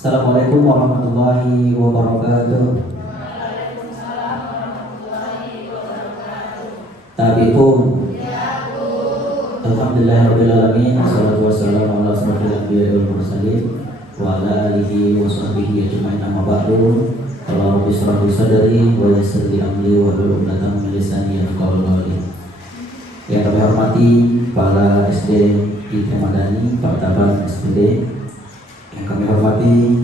Assalamualaikum warahmatullahi wabarakatuh. Tabi'um. Alhamdulillahirabbil alamin. Wassalatu wassalamu ala asyrofil anbiya'i wal mursalin wa ala alihi wa sahbihi ajma'in. Amma ba'du. Allahumma bishrah li sadri wa yassir li amri wa hlul 'uqdatam min lisani yafqahu qawli. Yang kami hormati para SD di Madani, Pak Taban SPD. Yang kami hormati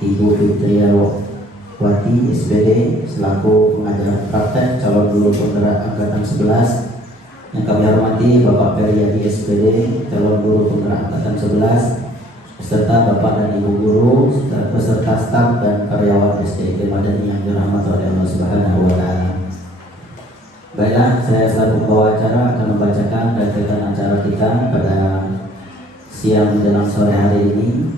Ibu Fitriawati SPD selaku pengajar praktek calon guru penggerak angkatan 11. Yang kami hormati Bapak Periadi SPD calon guru penggerak angkatan 11, beserta Bapak dan Ibu guru, beserta staf dan karyawan SD Madani yang dirahmati oleh Allah Subhanahu wa taala. Baiklah, saya selaku pembawa acara akan membacakan rancangan acara kita pada siang menjelang sore hari ini.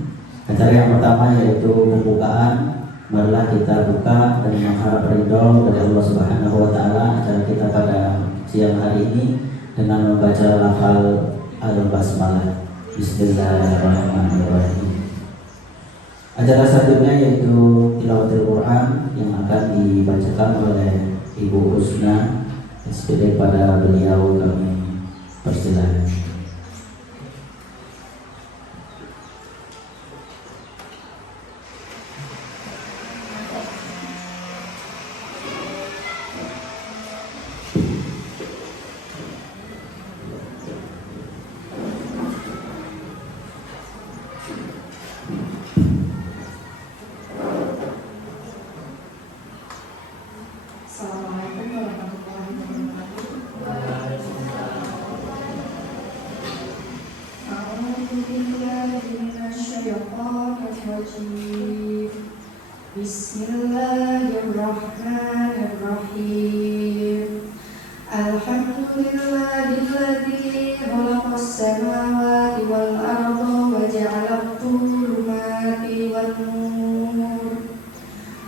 Acara yang pertama yaitu pembukaan. Marilah kita buka dan mengharap ridho dari Allah Subhanahu wa taala acara kita pada siang hari ini dengan membaca lafal al-basmalah. Bismillahirrahmanirrahim. Acara selanjutnya yaitu tilawatul Quran yang akan dibacakan oleh Ibu Husna SPD. Pada beliau kami persilakan. Bismillahirrahmanirrahim. Alhamdulillahilladzi khalaqas samawati wal arda wa ja'ala adh-dhulumati wan nur.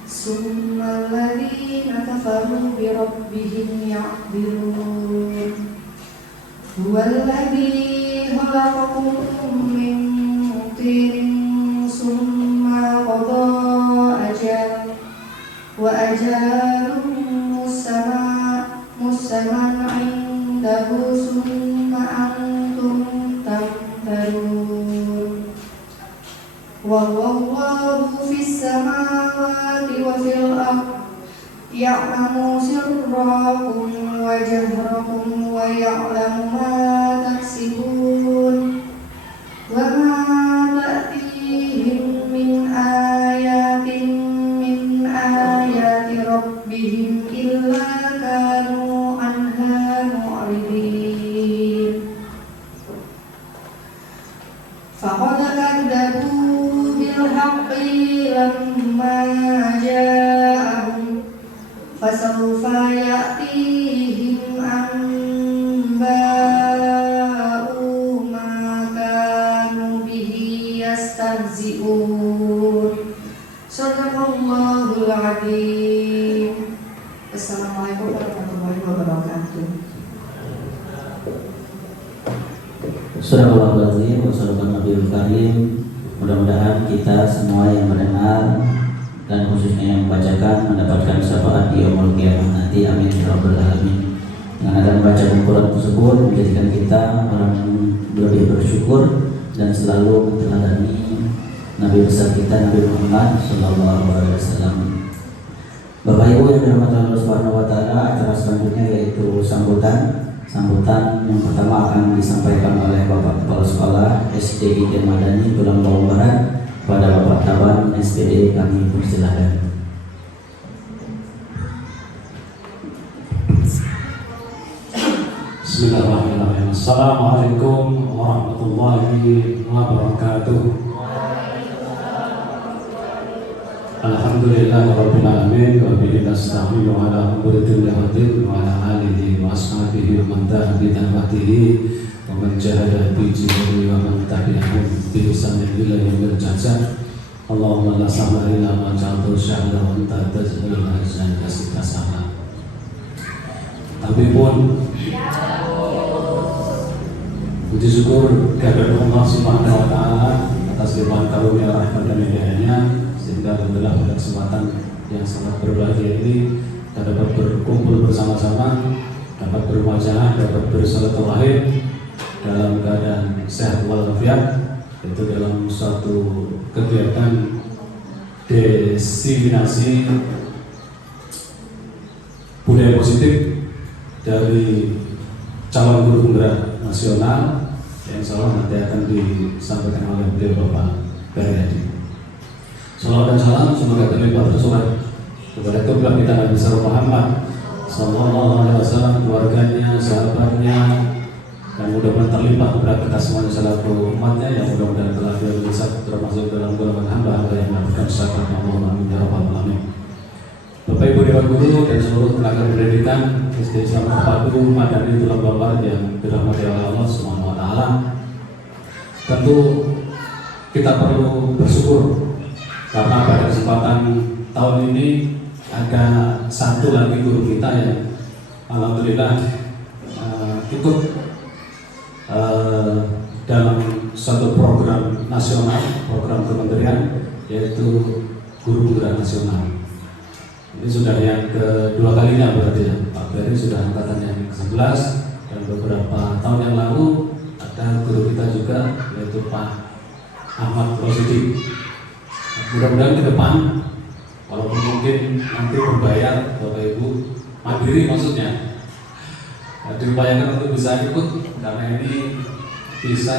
Summal ladzina kafaru bi rabbihim ya'dilun. Huwallazi khalaqakum min tinin summa qada ajal wa ajalun musamman indahu summa antum tamtarun. Wallahu fis samawati wa fil ardh ya'lamu sirrakum wa jahrakum wa ya'lamu ma taksibun wa ma ta'tihim min ayatin min ayati rabbihim illa kanu anha mu'ridin. Faqad kadzabu bil haqqi lamma ja'ahum fasawfa ya'tihim anba'u ma kanu bihi yastahzi'un. Shadaqallahul adzim. Assalamualaikum warahmatullahi wabarakatuh. Shadaqallahul adzim wa shadaqan nabiyul karim. Mudah-mudahan kita semua yang mendengar dan khususnya yang membacakan mendapatkan syafaat di yaumul qiyamah nanti. Amin ya rabbal alamin. Dengan adanya membaca Al-Quran tersebut menjadikan kita orang yang lebih bersyukur dan selalu meneladani Nabi besar kita Nabi Muhammad sallallahu alaihi wasallam. Bapak Ibu yang dirahmati Allah Subhanahu wa taala, acara selanjutnya yaitu sambutan yang pertama akan disampaikan oleh Bapak Kepala Sekolah SD ITN Madani Tulang Bawang Barat. Pada Bapak Taban SPD kami persilakan. Bismillahirrahmanirrahim. Assalamualaikum warahmatullahi wabarakatuh. Alhamdulillahirabbil alamin wa bihi nasta'inu ala umuri dunya wa din wa ala alihi wa ashabihi wa man tabi'a bi da'watihi wa man jahada bi jihadihi wa man tabi'ahum bi ihsanin ila yaumil jazaa. Allahumma la sahla illa ma ja'altahu sahlan wa anta taj'alul hazana kasita sahla. Tapi pun puji syukur kepada Allah Subhanahu wa taala atas limpahan karunia rahmat dan hidayahnya, sehingga alhamdulillah pada kesempatan yang sangat berbahagia ini kita dapat berkumpul bersama-sama, dapat bermuajah, dapat bersilaturahim dalam keadaan sehat walafiat, yaitu dalam suatu kegiatan diseminasi budaya positif dari calon guru penggerak nasional yang insya Allah nanti akan disampaikan oleh beliau Bapak Ferry Hadi. Salawat dan salam semoga terlimpah tercurah kepada Qiblat kita Nabi besar Muhammad Sallallahu Alaihi Wasallam, keluarganya, sahabatnya, dan mudah-mudahan terlimpah kepada kita semuanya selaku umatnya yang mudah-mudahan telah beliau bisa termasuk dalam golongan hamba-hamba yang mendapatkan syafaat Allah amin ya rabbal alamin. Bapak Ibu Dewan Guru dan seluruh tenaga pendidikan SD Islam Padu Madani Tulang Bapak yang dirahmati oleh Allah Subhanahu wa taala. Tentu kita perlu bersyukur karena pada kesempatan tahun ini ada satu lagi guru kita yang alhamdulillah ikut dalam satu program nasional, program kementerian, yaitu guru penggerak nasional. Ini sudah yang kedua kalinya berarti ya. Pak Ferry sudah angkatan yang ke-11 dan beberapa tahun yang lalu ada guru kita juga yaitu Pak Ahmad Rosidi. Mudah-mudahan ke depan walaupun mungkin nanti berbayar Bapak Ibu mandiri maksudnya, diupayakan untuk bisa ikut karena ini bisa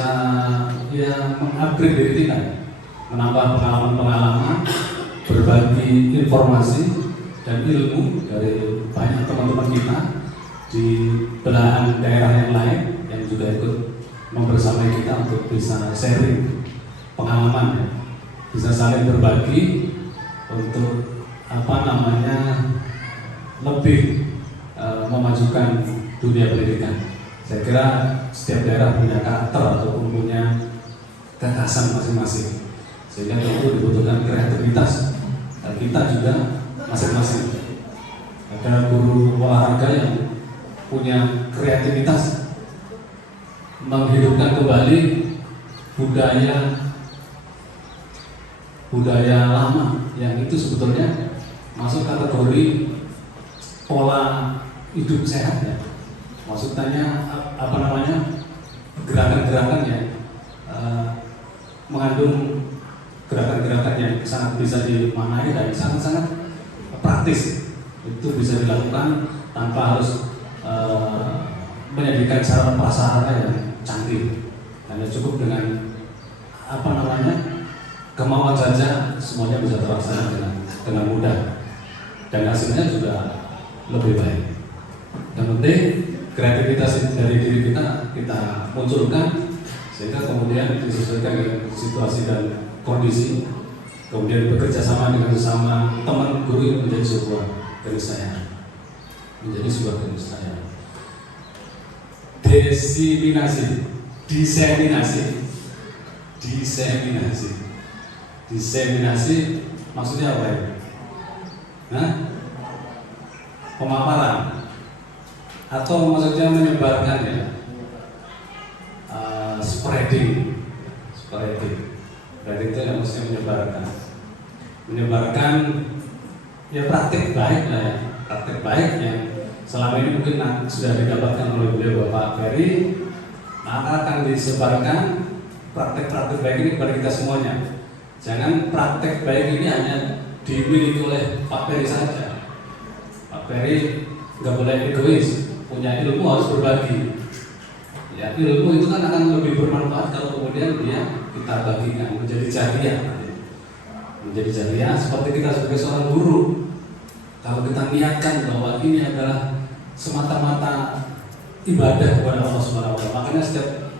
ya mengupgrade diri kita, menambah pengalaman-pengalaman, berbagi informasi dan ilmu dari banyak teman-teman kita di belahan daerah yang lain yang juga ikut membersamai kita untuk bisa sharing pengalaman, bisa saling berbagi untuk lebih memajukan dunia pendidikan. Saya kira setiap daerah punya karakter ataupun punya gagasan masing-masing, sehingga itu dibutuhkan kreativitas dan kita juga masing-masing. Ada guru olahraga yang punya kreativitas menghidupkan kembali budaya lama yang itu sebetulnya masuk kategori pola hidup sehat ya. Maksudnya gerakan-gerakan yang mengandung gerakan-gerakan yang sangat bisa dimaknai dan sangat-sangat praktis. Itu bisa dilakukan tanpa harus menjadikan sarana prasarana yang canggih. Hanya cukup dengan kemauan saja semuanya bisa terlaksana dengan mudah dan hasilnya juga lebih baik. Yang penting kreativitas dari diri kita munculkan sehingga kemudian disesuaikan dengan situasi dan kondisi, kemudian bekerja sama dengan sesama teman guru itu menjadi sebuah keniscayaan. Diseminasi maksudnya apa ya? Pemaparan atau maksudnya menyebarkan ya, spreading itu yang maksudnya menyebarkan ya praktik baik lah ya, praktik baik yang selama ini mungkin sudah didapatkan oleh beliau Bapak Ferry, maka akan disebarkan praktek-praktek baik ini kepada kita semuanya. Jangan praktek baik ini hanya dimiliki oleh Pak Ferry saja. Pak Ferry nggak boleh egois, punya ilmu harus berbagi. Ya, ilmu itu kan akan lebih bermanfaat kalau kemudian kita bagikan menjadi jariah seperti kita sebagai seorang guru. Kalau kita niatkan bahwa ini adalah semata-mata ibadah kepada Allah Subhanahu wa taala, makanya setiap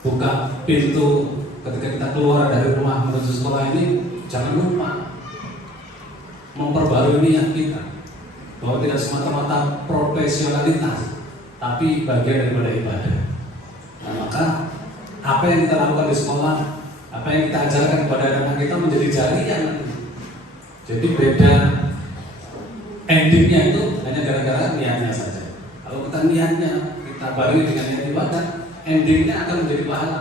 buka pintu ketika kita keluar dari rumah menuju sekolah ini jangan lupa memperbarui niat kita bahwa tidak semata-mata profesionalitas tapi bagian daripada ibadah. Nah, maka apa yang kita lakukan di sekolah, apa yang kita ajarkan kepada anak kita menjadi jariah. Jadi beda endingnya itu hanya gara-gara niatnya saja. Kalau kita niatnya kita barengi dengan niat ibadah, endingnya akan menjadi pahala.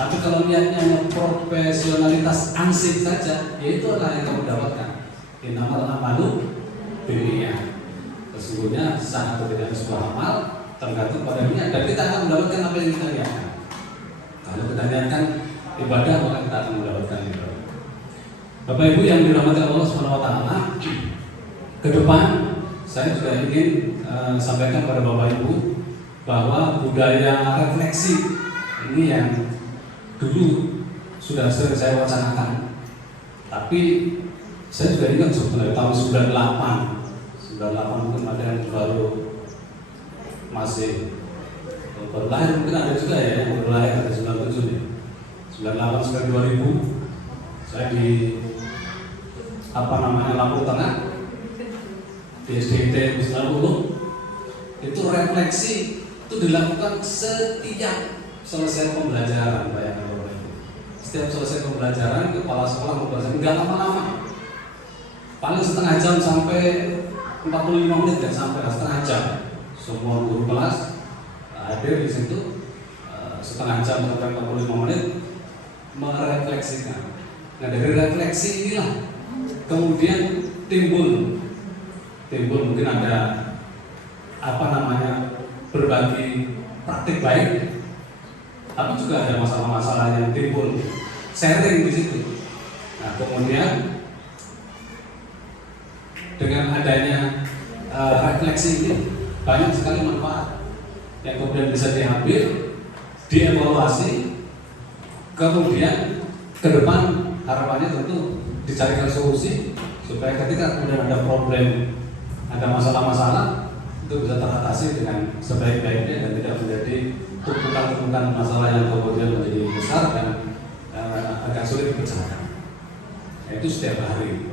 Tapi kalau niatnya profesionalitas ansih saja, ya itulah yang kamu dapatkan. Innamal a'malu binniyat. Sesungguhnya sah atau tidaknya sebuah amal tergantung pada niat, dan kita akan mendapatkan apa yang kita niatkan. Kalau kita niatkan ibadah, maka kita akan mendapatkan itu. Bapak Ibu yang dirahmati Allah Subhanahu wa taala, ke depan saya juga ingin sampaikan pada Bapak Ibu bahwa budaya refleksi ini yang dulu sudah sering saya wacanakan, tapi saya juga ingat sebenarnya tahun 98 mungkin ada yang baru masih baru lahir, mungkin ada juga ya yang baru lahir, ada 97 nih, 98 sampai 2000 saya di Lampung Tengah di SDT 90 itu refleksi itu dilakukan setiap selesai pembelajaran. Bayangkan Bapak Ibu, setiap selesai pembelajaran kepala sekolah membahas enggak lama-lama, paling setengah jam sampai 45 menit, dan sampai setengah jam. Semua guru kelas hadir di situ, setengah jam sampai 45 menit merefleksikan. Nah, dari refleksi inilah kemudian timbul mungkin ada berbagi praktik baik, tapi juga ada masalah-masalah yang timbul, sharing di situ. Nah, kemudian dengan adanya refleksi ini banyak sekali manfaat yang kemudian bisa diambil, dievaluasi, kemudian ke depan harapannya tentu dicarikan solusi supaya ketika kemudian ada problem, ada masalah-masalah, itu bisa teratasi dengan sebaik-baiknya dan tidak menjadi tumpukan-tumpukan masalah yang kemudian menjadi besar dan agak sulit dipecahkan. Nah, itu setiap hari.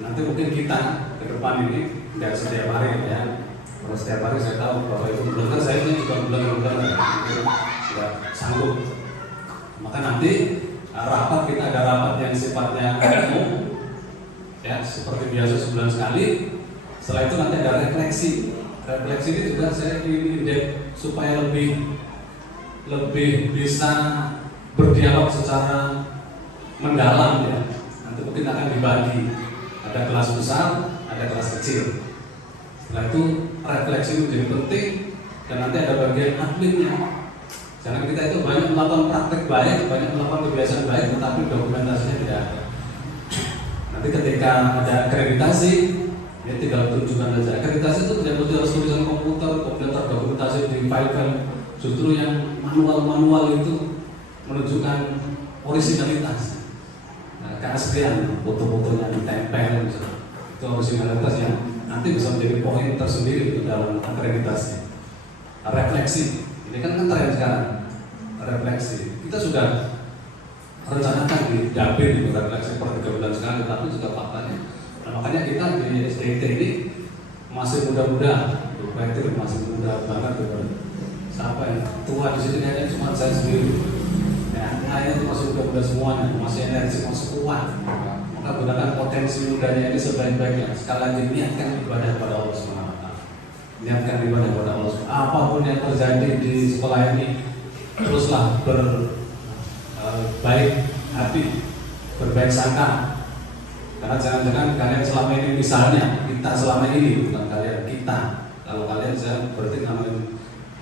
Nanti mungkin kita ke depan ini tidak setiap hari ya. Kalau setiap hari saya tahu bahwa itu benar, saya ini juga benar sudah sanggup. Maka nanti rapat kita ada rapat yang sifatnya umum ya, seperti biasa sebulan sekali. Setelah itu nanti ada refleksi. Refleksi ini juga saya ingin supaya lebih bisa berdialog secara mendalam ya. Nanti mungkin akan dibagi, ada kelas besar, ada kelas kecil. Setelah itu refleksi itu menjadi penting, dan nanti ada bagian adminnya. Jangan kita itu banyak melakukan praktek baik, banyak melakukan kebiasaan baik, tetapi dokumentasinya tidak ada. Nanti ketika ada akreditasi, ya tinggal tunjukkan saja. Akreditasi itu tidak mesti harus tulisan komputer, kemudian terdokumentasi di file-file. Justru yang manual itu menunjukkan originalitas, keaslian, foto-fotonya ditempel, itu originalitas yang nanti bisa menjadi poin tersendiri dalam akreditasi. Refleksi, ini kan tren sekarang. Refleksi, kita sudah rencanakan di Dapil di refleksi per 3 bulan sekali, tapi juga faktanya. Nah, makanya kita di SDT ini masih muda-muda, masih muda banget. Sampai tua di sini kayaknya cuma saya sendiri. Ya, kayaknya itu masih muda-muda semuanya, masih energi, masih kuat. Maka gunakan potensi mudanya ini sebaik-baiknya. Sekali lagi niatkan ibadah kepada Allah SWT. Niatkan ibadah kepada Allah SWT. Apapun yang terjadi di sekolah ini, teruslah berbaik hati, berbaik sangka. Karena jangan-jangan kalian selama ini, misalnya kita selama ini, bukan kalian, kita. Kalau kalian saya berarti namanya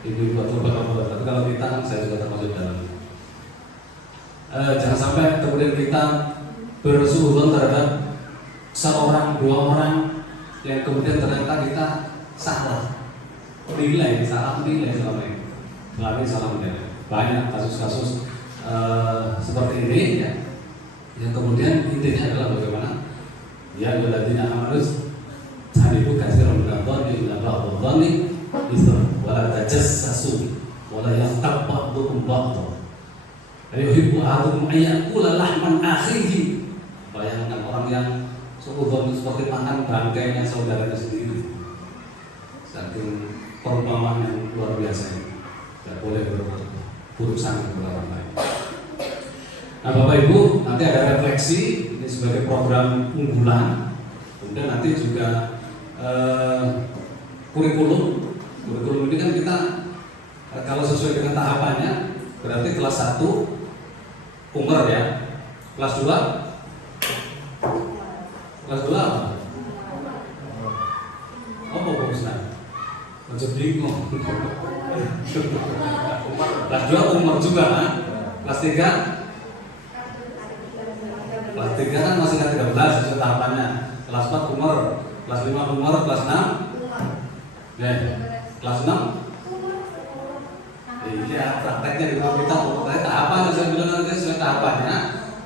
ibu atau bapak-bapak, tapi kalau kita kan saya juga termasuk dalam. Jangan sampai kemudian kita bersuudzon terhadap seorang, dua orang yang kemudian ternyata kita salah menilai selama ini. Salah menilai. Banyak kasus-kasus seperti ini ya, yang kemudian intinya adalah bagaimana ya alladzina amanu tanibu katsiran minadh dhanni illa ba'dadh dhanni itsm wala tajassasu wala yaghtab ba'dukum ba'dhan ayuhibbu ahadukum ayyakula lahman akhihi. Bayangkan orang yang suudzon seperti makan bangkainya saudaranya sendiri. Saking perumpamaan yang luar biasa ini. Tidak boleh berburuk sangka kepada orang lain. Nah, Bapak Ibu, nanti ada refleksi ini sebagai program unggulan. Kemudian nanti juga kurikulum ini kan kita kalau sesuai dengan tahapannya berarti kelas 1 Umar ya. Kelas 2? Kelas 2 apa? Apa Pak Ustaz? Macam bingung. Kelas 2 Umar juga kan? Kelas 3? Kelas 3 kan masih kan 13 sesuai tahapannya. Kelas 4 Umar, kelas 5 Umar, kelas 6? Ya, kelas 6? Iya, prakteknya di rumah kita pokoknya tahapan, saya bilang nanti sesuai tahapannya.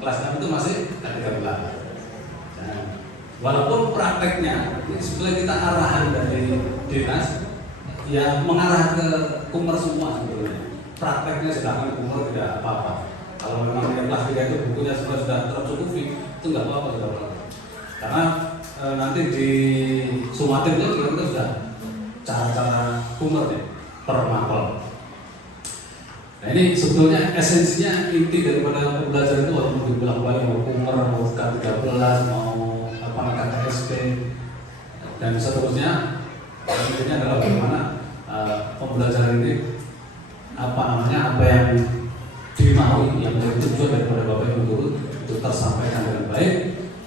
Kelas 6 itu masih kan 13. Nah, walaupun prakteknya sebetulnya kita arahan dari dinas ya mengarah ke Umar semua sebetulnya. Prakteknya sedangkan Umar tidak apa-apa. Kalau memang yang kelas 3 itu bukunya sudah tercukupi, itu nggak apa-apa sudah. Karena nanti di Sumatim itu kita sudah cara-cara Umar ya, per mapel. Nah ini sebetulnya esensinya inti daripada pembelajaran itu walaupun dibilang balik mau Umar, mau K13, mau apa KKSP dan seterusnya, intinya adalah bagaimana pembelajaran ini apa yang dimaui, yang menjadi tujuan daripada Bapak Ibu Guru itu tersampaikan dengan baik,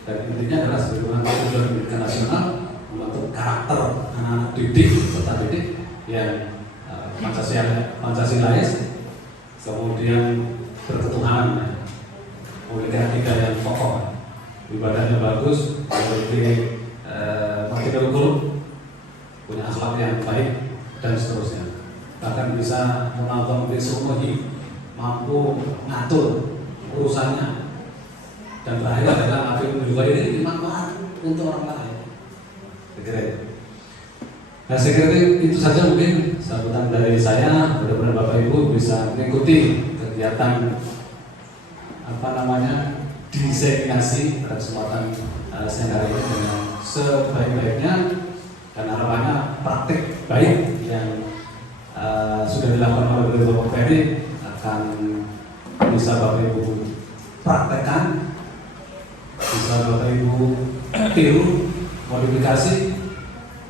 dan intinya adalah sebagaimana tujuan pendidikan nasional membentuk karakter anak-anak didik peserta didik yang Pancasilais, kemudian berketuhanan, memiliki etika yang kokoh, ibadahnya bagus, memiliki mati kurikulum, punya akhlak yang baik dan seterusnya. Bahkan bisa menonton disumuhi, mampu ngatur urusannya, dan terakhir adalah ngapain juga ini dimanfaat untuk orang lain. Nah, saya kira itu saja mungkin sambutan dari saya. Mudah-mudahan Bapak Ibu bisa mengikuti kegiatan diseminasi pada kesempatan siang hari ini dengan sebaik-baiknya, dan harapannya praktik baik yang sudah dilakukan oleh Bapak Ferry akan bisa Bapak Ibu praktekkan, bisa Bapak Ibu tiru, modifikasi,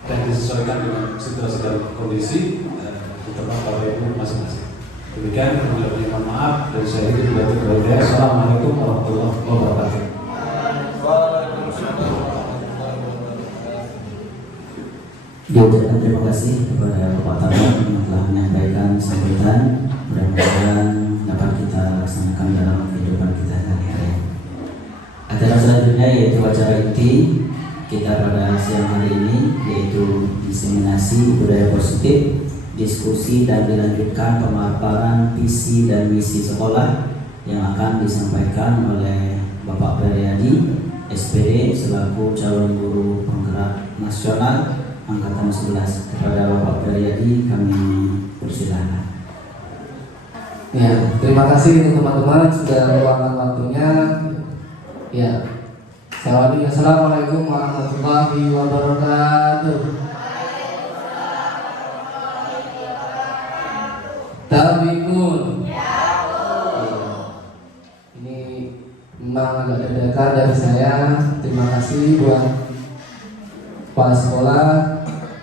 dan disesuaikan dengan situasi dan kondisi di tempat Bapak Ibu masing-masing. Demikian, mohon maaf dari saya itu tidak terlalu. Assalamualaikum warahmatullahi wabarakatuh. Diucapkan terima kasih kepada Bapak Tabak yang telah menyampaikan sambutan. Mudah-mudahan dapat kita laksanakan dalam kehidupan kita sehari-hari. Acara selanjutnya yaitu acara inti kita pada siang hari ini, yaitu diseminasi budaya positif, diskusi dan dilanjutkan pemaparan visi dan misi sekolah yang akan disampaikan oleh Bapak Feryadi, SPD selaku calon guru penggerak nasional Angkatan 11. Kepada Bapak Feryadi kami persilakan. Ya, terima kasih teman-teman sudah meluangkan waktunya. Ya, Assalamualaikum warahmatullahi wabarakatuh. Tabikun. Ini memang agak dadakan dari saya. Terima kasih buat kepala sekolah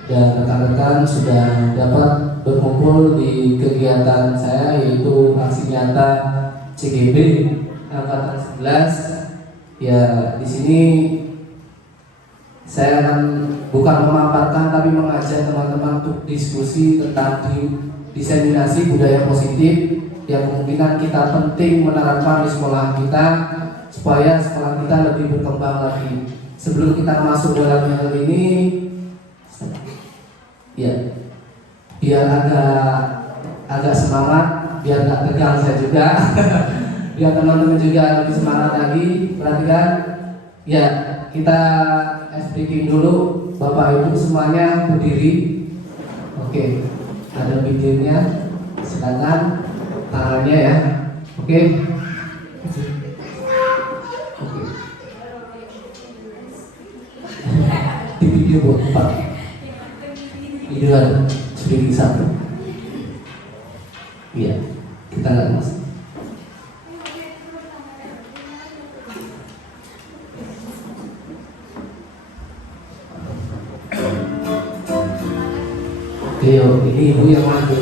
dan rekan-rekan sudah dapat berkumpul di kegiatan saya, yaitu aksi nyata CGB Angkatan 11. Ya, di sini saya akan bukan memaparkan tapi mengajak teman-teman untuk diskusi tentang diseminasi budaya positif yang kemungkinan kita penting menerapkan di sekolah kita supaya sekolah kita lebih berkembang lagi. Sebelum kita masuk dalam hal ini, ya, biar agak semangat, biar nggak tegang saya juga. Biar teman-teman juga lebih semangat lagi. Perhatikan, ya, kita speaking dulu. Bapak Ibu semuanya berdiri. Oke, ada videonya. Silakan tangannya ya. Oke. Oke. Di video buat Pak. Videoan speaking satu. Iya, kita lihat mas. Ini ibu yang maju.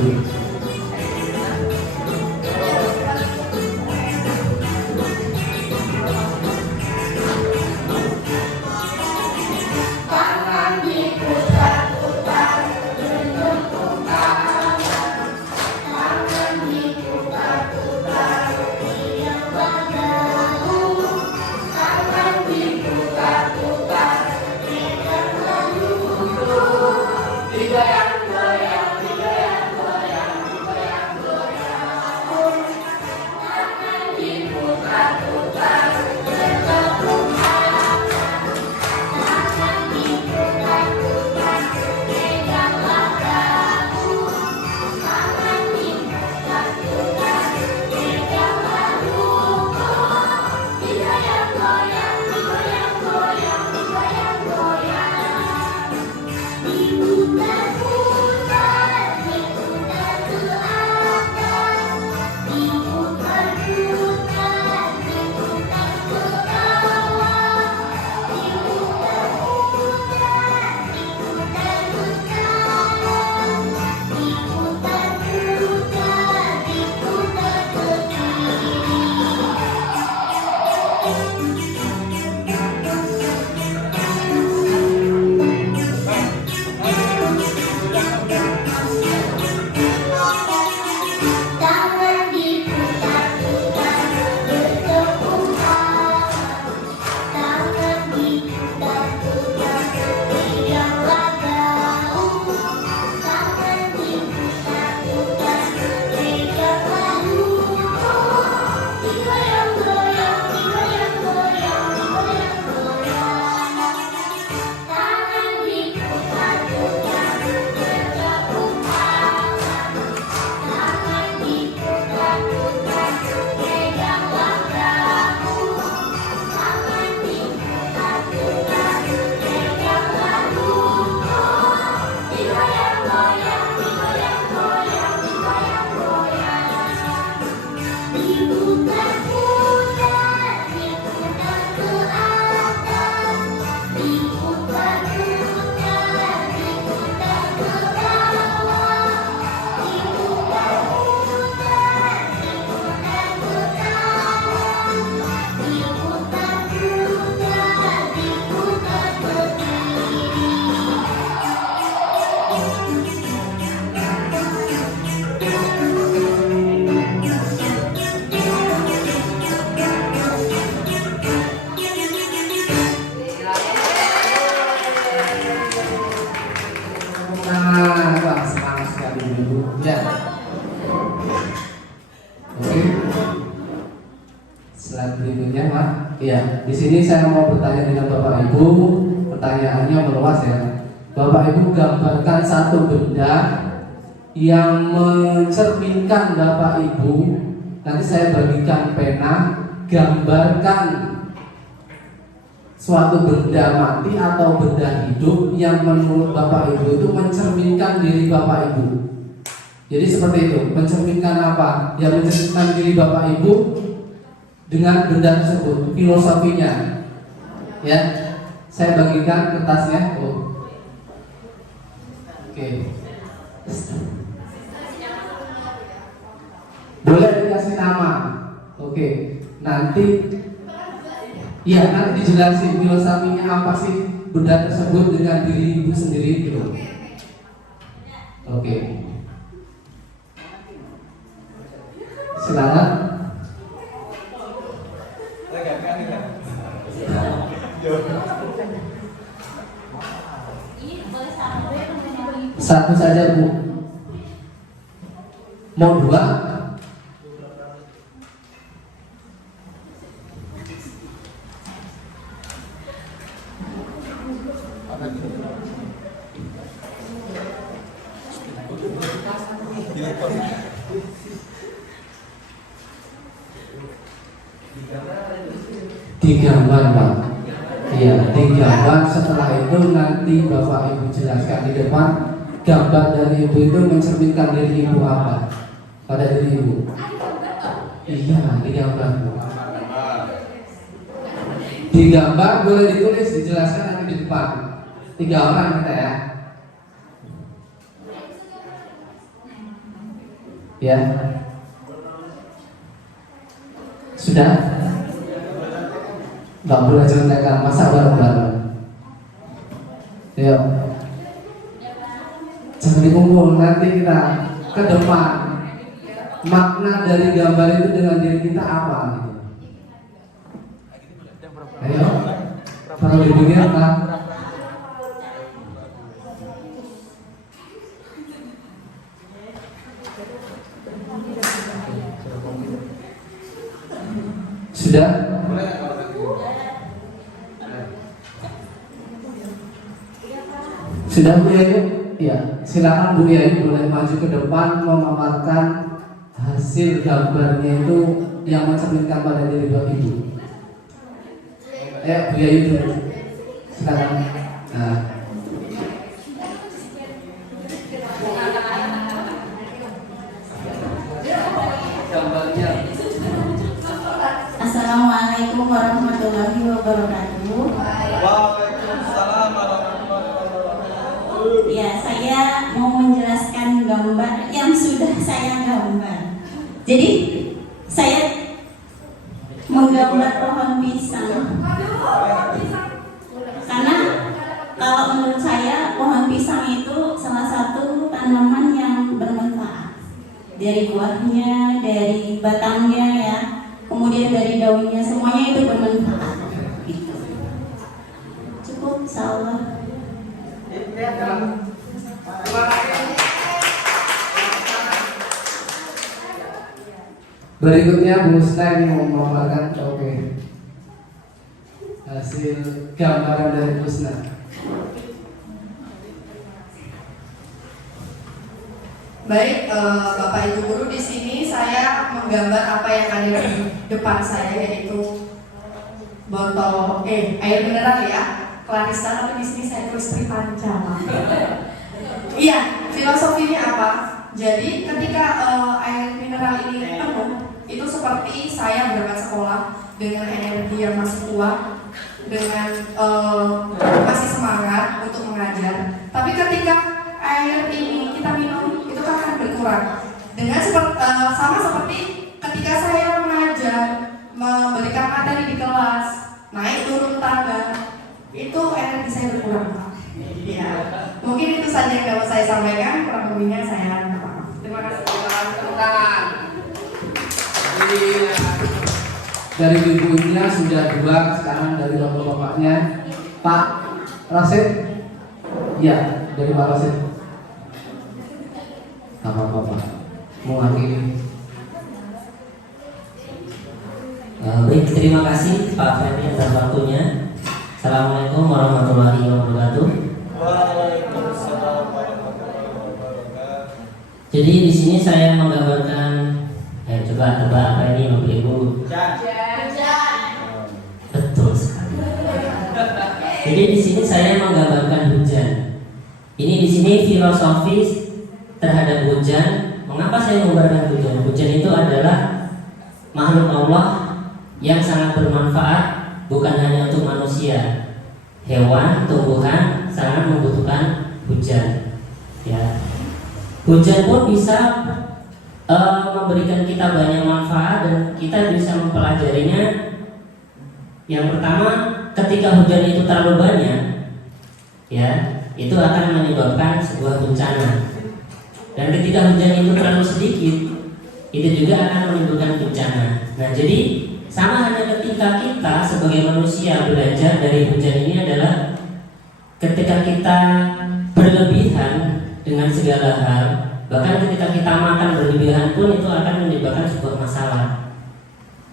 Wah, semangat sekali Ibu. Ya. Oke. Slide berikutnya, Pak. Iya, di sini saya mau bertanya dengan Bapak Ibu. Pertanyaannya meluas ya. Bapak Ibu gambarkan satu benda yang mencerminkan Bapak Ibu. Nanti saya bagikan pena, gambarkan suatu benda mati atau benda hidup yang menurut Bapak Ibu itu mencerminkan diri Bapak Ibu. Jadi seperti itu, mencerminkan apa? Yang mencerminkan diri Bapak Ibu dengan benda tersebut, filosofinya. Ya, saya bagikan kertasnya. Oh. Oke. Boleh dikasih nama. Oke. Nanti dijelasin filosofinya apa sih benda tersebut dengan diri Ibu sendiri gitu. Oke. Silakan. Satu saja Bu. Mau dua? Digambar Pak. Iya, digambar. Setelah itu nanti Bapak Ibu jelaskan di depan. Gambar dari Ibu itu mencerminkan diri Ibu apa? Pada diri Ibu. Iya, digambar. Digambar boleh ditulis, dijelaskan nanti di depan. 3 orang kita ya. Ya. Sudah? Gak boleh ceritakan masa bareng-bareng. Yuk. Jangan dikumpul, nanti kita ke depan. Makna dari gambar itu dengan diri kita apa? Ayo, perlu dipikirkan. Sudah? Sudah Bu Yayu? Ya, silakan Bu Yayu boleh maju ke depan memaparkan hasil gambarnya itu yang mencerminkan pada diri Bapak Ibu. Bu Yayu dulu. Silakan. Nah. Gambarnya. Assalamualaikum warahmatullahi wabarakatuh. Waalaikumsalam warahmatullahi wabarakatuh. Ya, saya mau menjelaskan gambar yang sudah saya gambar. Jadi, saya menggambar pohon pisang. Karena kalau menurut saya pohon pisang itu salah satu tanaman yang bermanfaat. Dari buahnya, dari batangnya ya, kemudian dari daunnya, semuanya itu bermanfaat. Gitu. Cukup, insyaallah. Berikutnya Bu Stan mau memaparkan hasil gambaran dari Bu Stan. Baik, Bapak Ibu guru, di sini saya menggambar apa yang ada di depan saya, yaitu botol air mineral ya, Clarissa, tapi di sini saya tulis Tripanca. Iya, filosofinya apa? Jadi ketika air mineral ini penuh, itu seperti saya berangkat sekolah dengan energi yang masih kuat, dengan masih semangat untuk mengajar. Tapi ketika air ini kita minum itu kan akan berkurang. Dengan sama seperti ketika saya mengajar, memberikan materi di kelas, naik turun tangga, itu energi saya berkurang. Ya, mungkin itu saja yang dapat saya sampaikan. Kurang lebihnya saya minta maaf. Terima kasih. Tepuk tangan. Dari ibu-ibunya sudah dua, sekarang dari bapak-bapaknya. Pak Rasid? Ya, dari Pak Rasid. Apa-apa Pak? Mewakili. Baik, terima kasih Pak Ferdi atas waktunya. Assalamualaikum warahmatullahi wabarakatuh. Waalaikumsalam warahmatullahi wabarakatuh. Jadi di sini saya menggambarkan, coba tebak apa ini Bapak Ibu? Betul sekali. Jadi di sini saya menggambarkan hujan. Ini di sini filosofis terhadap hujan. Mengapa saya menggambarkan hujan? Hujan itu adalah makhluk Allah yang sangat bermanfaat, bukan hanya untuk manusia. Hewan, tumbuhan sangat membutuhkan hujan. Ya. Hujan pun bisa memberikan kita banyak manfaat dan kita bisa mempelajarinya. Yang pertama, ketika hujan itu terlalu banyak, ya, itu akan menyebabkan sebuah bencana. Dan ketika hujan itu terlalu sedikit, itu juga akan menimbulkan bencana. Nah, jadi sama hanya ketika kita sebagai manusia belajar dari hujan ini adalah ketika kita berlebihan dengan segala hal, bahkan ketika kita makan berlebihan pun itu akan menyebabkan sebuah masalah.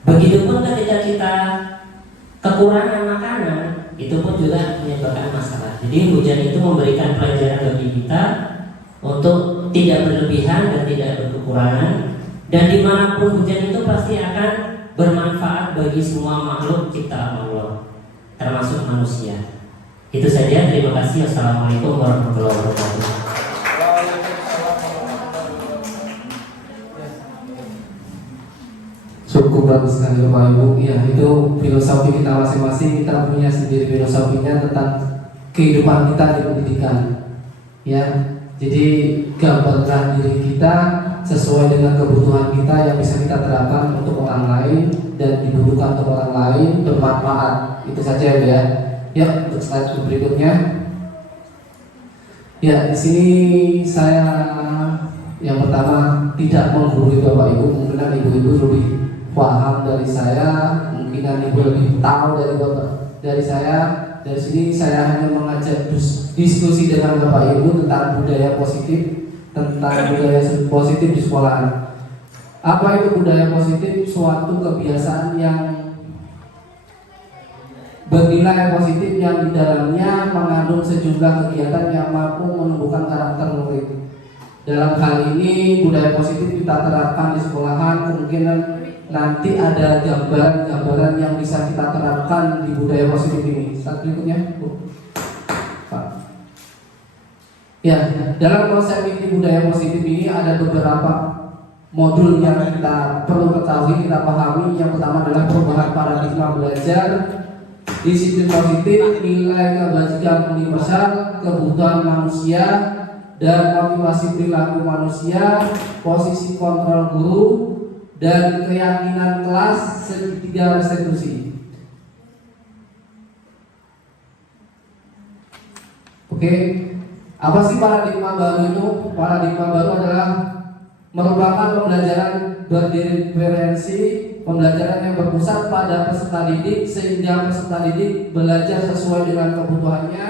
Begitupun ketika kita kekurangan makanan, itu pun juga menyebabkan masalah. Jadi hujan itu memberikan pelajaran bagi kita untuk tidak berlebihan dan tidak berkekurangan. Dan dimanapun hujan itu pasti akan bermanfaat bagi semua makhluk ciptaan Allah, termasuk manusia. Itu saja, terima kasih. Wassalamualaikum warahmatullahi wabarakatuh. Cukup bagus sekali Bapak Ibu. Ya, itu filosofi kita masing-masing. Kita punya sendiri filosofinya tentang kehidupan kita di pendidikan. Ya, jadi gambarkan diri kita sesuai dengan kebutuhan kita yang bisa kita terapkan untuk orang lain dan dibutuhkan untuk orang lain, bermanfaat. Itu saja ya. Ya, untuk slide berikutnya. Ya, di sini saya yang pertama tidak menggurui Bapak Ibu, mungkin ibu-ibu lebih paham dari saya, mungkin ibu lebih tahu dari saya. Dari sini saya hanya mengajak diskusi dengan Bapak Ibu tentang budaya positif, tentang budaya positif di sekolahan. Apa itu budaya positif? Suatu kebiasaan yang bernilai positif yang di dalamnya mengandung sejumlah kegiatan yang mampu menumbuhkan karakter murid. Dalam hal ini budaya positif kita terapkan di sekolahan, kemungkinan nanti ada gambaran-gambaran yang bisa kita terapkan di budaya positif ini. Slide berikutnya, Pak. Ya, dalam konsep ini budaya positif ini ada beberapa modul yang kita perlu ketahui, kita pahami. Yang pertama adalah perubahan paradigma belajar, disiplin positif, nilai kebajikan universal, kebutuhan manusia, dan motivasi perilaku manusia, posisi kontrol guru, dan keyakinan kelas, segitiga restitusi. Oke, apa sih paradigma baru itu? Paradigma baru adalah merupakan pembelajaran berdiferensi, pembelajaran yang berpusat pada peserta didik sehingga peserta didik belajar sesuai dengan kebutuhannya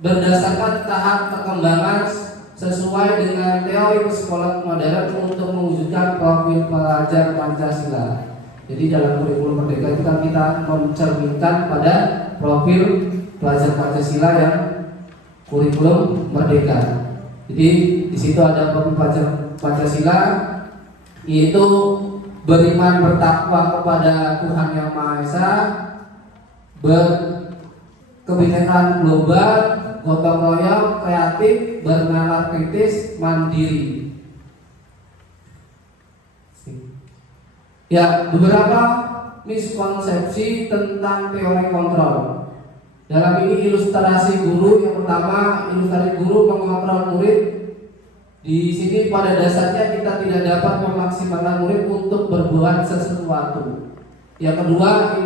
berdasarkan tahap perkembangan sesuai dengan teori psikologi modern untuk mewujudkan profil pelajar Pancasila. Jadi dalam kurikulum Merdeka itu kan kita mencerminkan pada profil pelajar Pancasila yang kurikulum Merdeka. Jadi di situ ada profil pelajar Pancasila, yaitu beriman bertakwa kepada Tuhan Yang Maha Esa, berkebinekaan global, gotong royong, kreatif, bernalar kritis, mandiri. Ya, beberapa miskonsepsi tentang teori kontrol. Dalam ini ilustrasi guru yang pertama, ilustrasi guru mengontrol murid. Di sini pada dasarnya kita tidak dapat memaksimalkan murid untuk berbuat sesuatu. Yang kedua,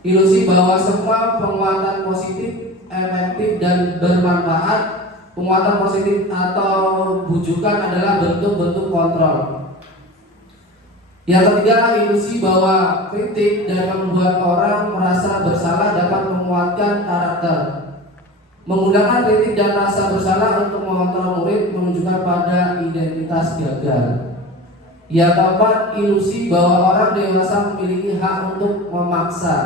ilusi bahwa semua penguatan positif, efektif dan bermanfaat, penguatan positif atau bujukan adalah bentuk-bentuk kontrol. Yang ketiga, ilusi bahwa kritik dan membuat orang merasa bersalah dapat menguatkan karakter. Menggunakan kritik dan rasa bersalah untuk mengontrol murid menunjukkan pada identitas gagal. Yang keempat, ilusi bahwa orang dewasa memiliki hak untuk memaksa.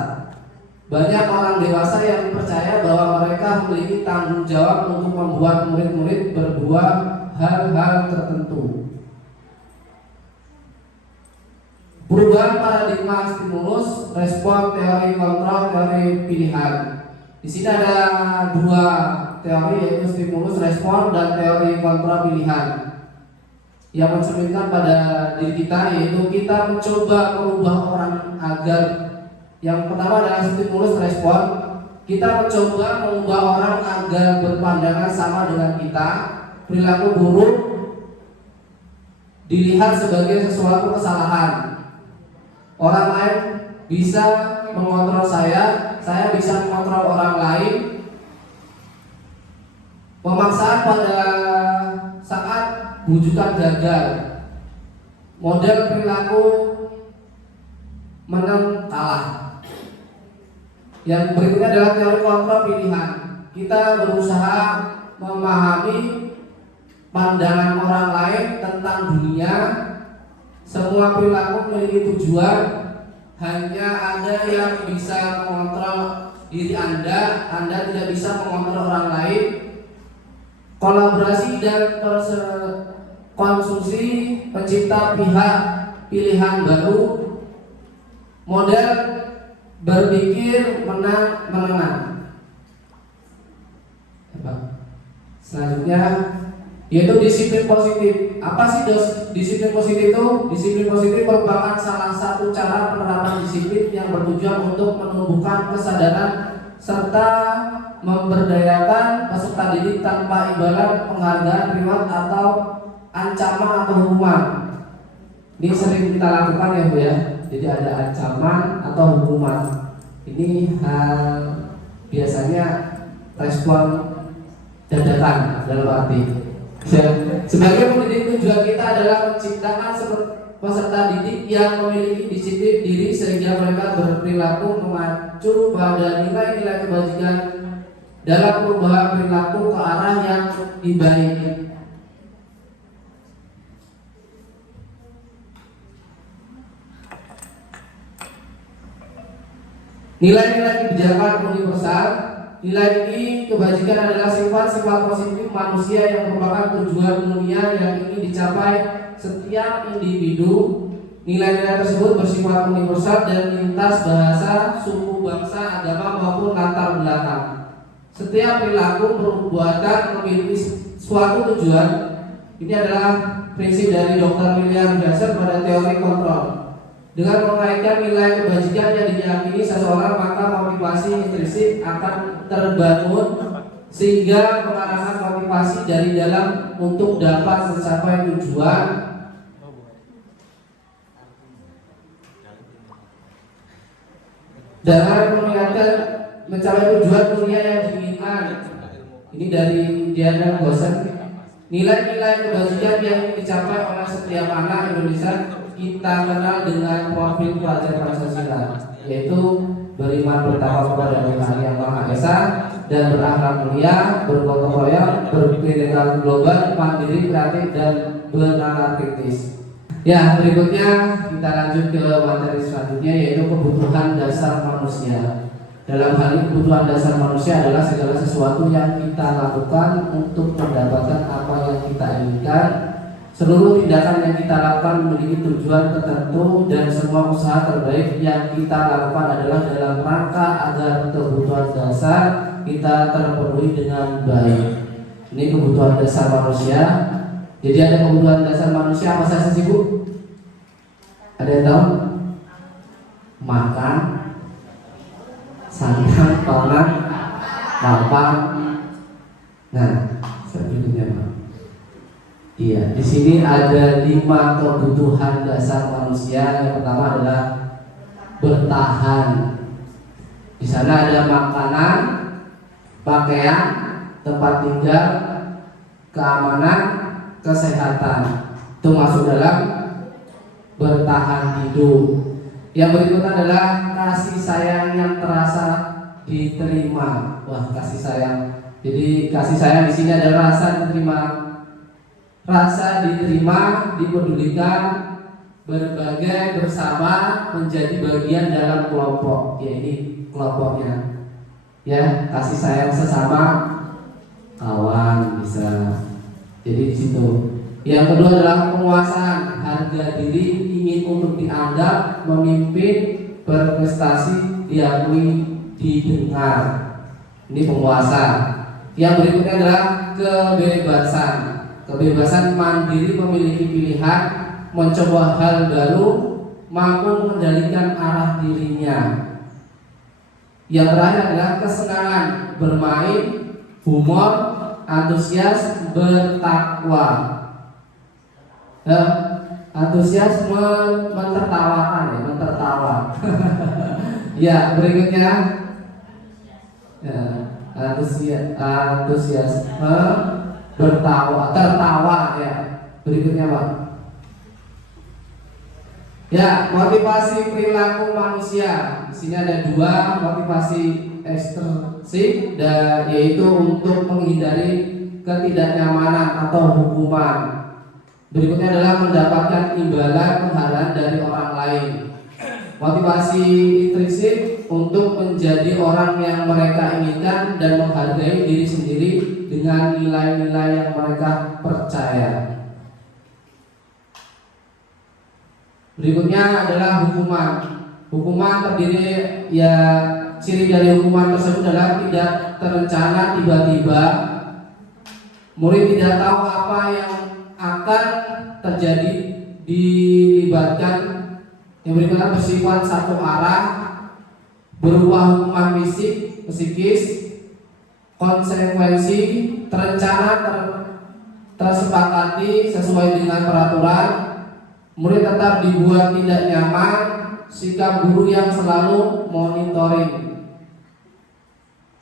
Banyak orang dewasa yang percaya bahwa mereka memiliki tanggung jawab untuk membuat murid-murid berbuat hal-hal tertentu. Perubahan paradigma stimulus, respon, teori kontrol, teori pilihan. Di sini ada dua teori, yaitu stimulus respon dan teori kontrol pilihan. Yang mencerminkan pada diri kita, yaitu kita mencoba merubah orang agar, yang pertama adalah stimulus respon. Kita mencoba mengubah orang agar berpandangan sama dengan kita. Perilaku buruk dilihat sebagai sesuatu kesalahan. Orang lain bisa mengontrol saya bisa mengontrol orang lain. Pemaksaan pada saat bujukan gagal. Model perilaku menang kalah. Yang berikutnya adalah teori kontrol pilihan. Kita berusaha memahami pandangan orang lain tentang dunia. Semua perilaku memiliki tujuan. Hanya ada yang bisa mengontrol diri Anda tidak bisa mengontrol orang lain. Kolaborasi dan konsumsi pencipta pilihan baru. Model berpikir menang-menang. Selanjutnya yaitu disiplin positif. Apa sih disiplin positif itu? Disiplin positif merupakan salah satu cara penerapan disiplin yang bertujuan untuk menumbuhkan kesadaran serta memberdayakan peserta didik tanpa imbalan, penghargaan, reward atau ancaman atau hukuman. Ini sering kita lakukan ya Bu ya. Jadi ada ancaman atau hukuman. Ini biasanya respon dadakan dalam arti. Sebagai pendidik, tujuan kita adalah menciptakan peserta didik yang memiliki disiplin diri sehingga mereka berperilaku mengacu pada nilai-nilai kebajikan dalam perubahan perilaku ke arah yang dibaiki. Nilai-nilai kebijakan universal. Nilai ini kebajikan adalah sifat-sifat positif manusia yang merupakan tujuan dunia yang ingin dicapai setiap individu. Nilai-nilai tersebut bersifat universal dan lintas bahasa, suku, bangsa, agama maupun latar belakang. Setiap perilaku perbuatan memiliki suatu tujuan. Ini adalah prinsip dari Dr. William Jackson pada teori kontrol. Dengan mengaitkan nilai kebajikan yang diyakini seseorang, maka motivasi intrinsik akan terbangun sehingga mengarahkan motivasi dari dalam untuk dapat mencapai tujuan. Dengan mengingatkan mencapai tujuan dunia yang diinginkan. Ini dari Diana Gosen. Nilai-nilai kebajikan yang dicapai oleh setiap anak Indonesia kita kenal dengan profil pelajar Pancasila, yaitu beriman bertakwa kepada Tuhan Yang Maha Esa dan berakhlak mulia, bergotong royong, berpendidikan global, mandiri, kreatif dan bernalar kritis. Ya, berikutnya kita lanjut ke materi selanjutnya, yaitu kebutuhan dasar manusia. Dalam hal ini kebutuhan dasar manusia adalah segala sesuatu yang kita lakukan untuk mendapatkan apa yang kita inginkan. Seluruh tindakan yang kita lakukan memiliki tujuan tertentu dan semua usaha terbaik yang kita lakukan adalah dalam rangka agar kebutuhan dasar kita terpenuhi dengan baik. Ini kebutuhan dasar manusia. Jadi ada kebutuhan dasar manusia apa saja sih Bu? Ada yang tahu? Makan, sandang, pangan, makan. Nah, selanjutnya Pak. Iya, di sini ada 5 kebutuhan dasar manusia. Yang pertama adalah bertahan. Di sana ada makanan, pakaian, tempat tinggal, keamanan, kesehatan. Itu masuk dalam bertahan hidup. Yang berikutnya adalah kasih sayang yang terasa diterima. Wah, kasih sayang. Jadi kasih sayang di sini adalah rasa diterima, dipedulikan, berbagai bersama, menjadi bagian dalam kelompok. Ya, ini kelompoknya. Ya, kasih sayang sesama kawan bisa. Jadi di situ. Yang kedua adalah penguasaan, harga diri, ingin untuk dianggap, memimpin, berprestasi, diakui, didengar. Ini penguasaan. Yang berikutnya adalah kebebasan. Kebebasan mandiri, memiliki pilihan, mencoba hal baru, mampu mengendalikan arah dirinya. Yang terakhir adalah kesenangan, bermain, humor, antusias, bertakwa. Antusias mentertawakan ya, mentertawa. Ya, berikutnya ya, antusias tertawa ya. Berikutnya Pak. Ya, motivasi perilaku manusia. Di sini ada 2, motivasi ekstrinsik dan yaitu untuk menghindari ketidaknyamanan atau hukuman. Berikutnya adalah mendapatkan imbalan penghargaan dari orang lain. Motivasi intrinsik untuk menjadi orang yang mereka inginkan dan menghargai diri sendiri dengan nilai-nilai yang mereka percaya. Berikutnya adalah hukuman. Hukuman terdiri ya, ciri dari hukuman tersebut adalah tidak terencana, tiba-tiba. Murid tidak tahu apa yang akan terjadi, dilibatkan. Yang berikutnya bersifat satu arah, berupa hukuman fisik, psikis, konsekuensi, terencana, tersepakati sesuai dengan peraturan. Murid tetap dibuat tidak nyaman, sikap guru yang selalu monitoring.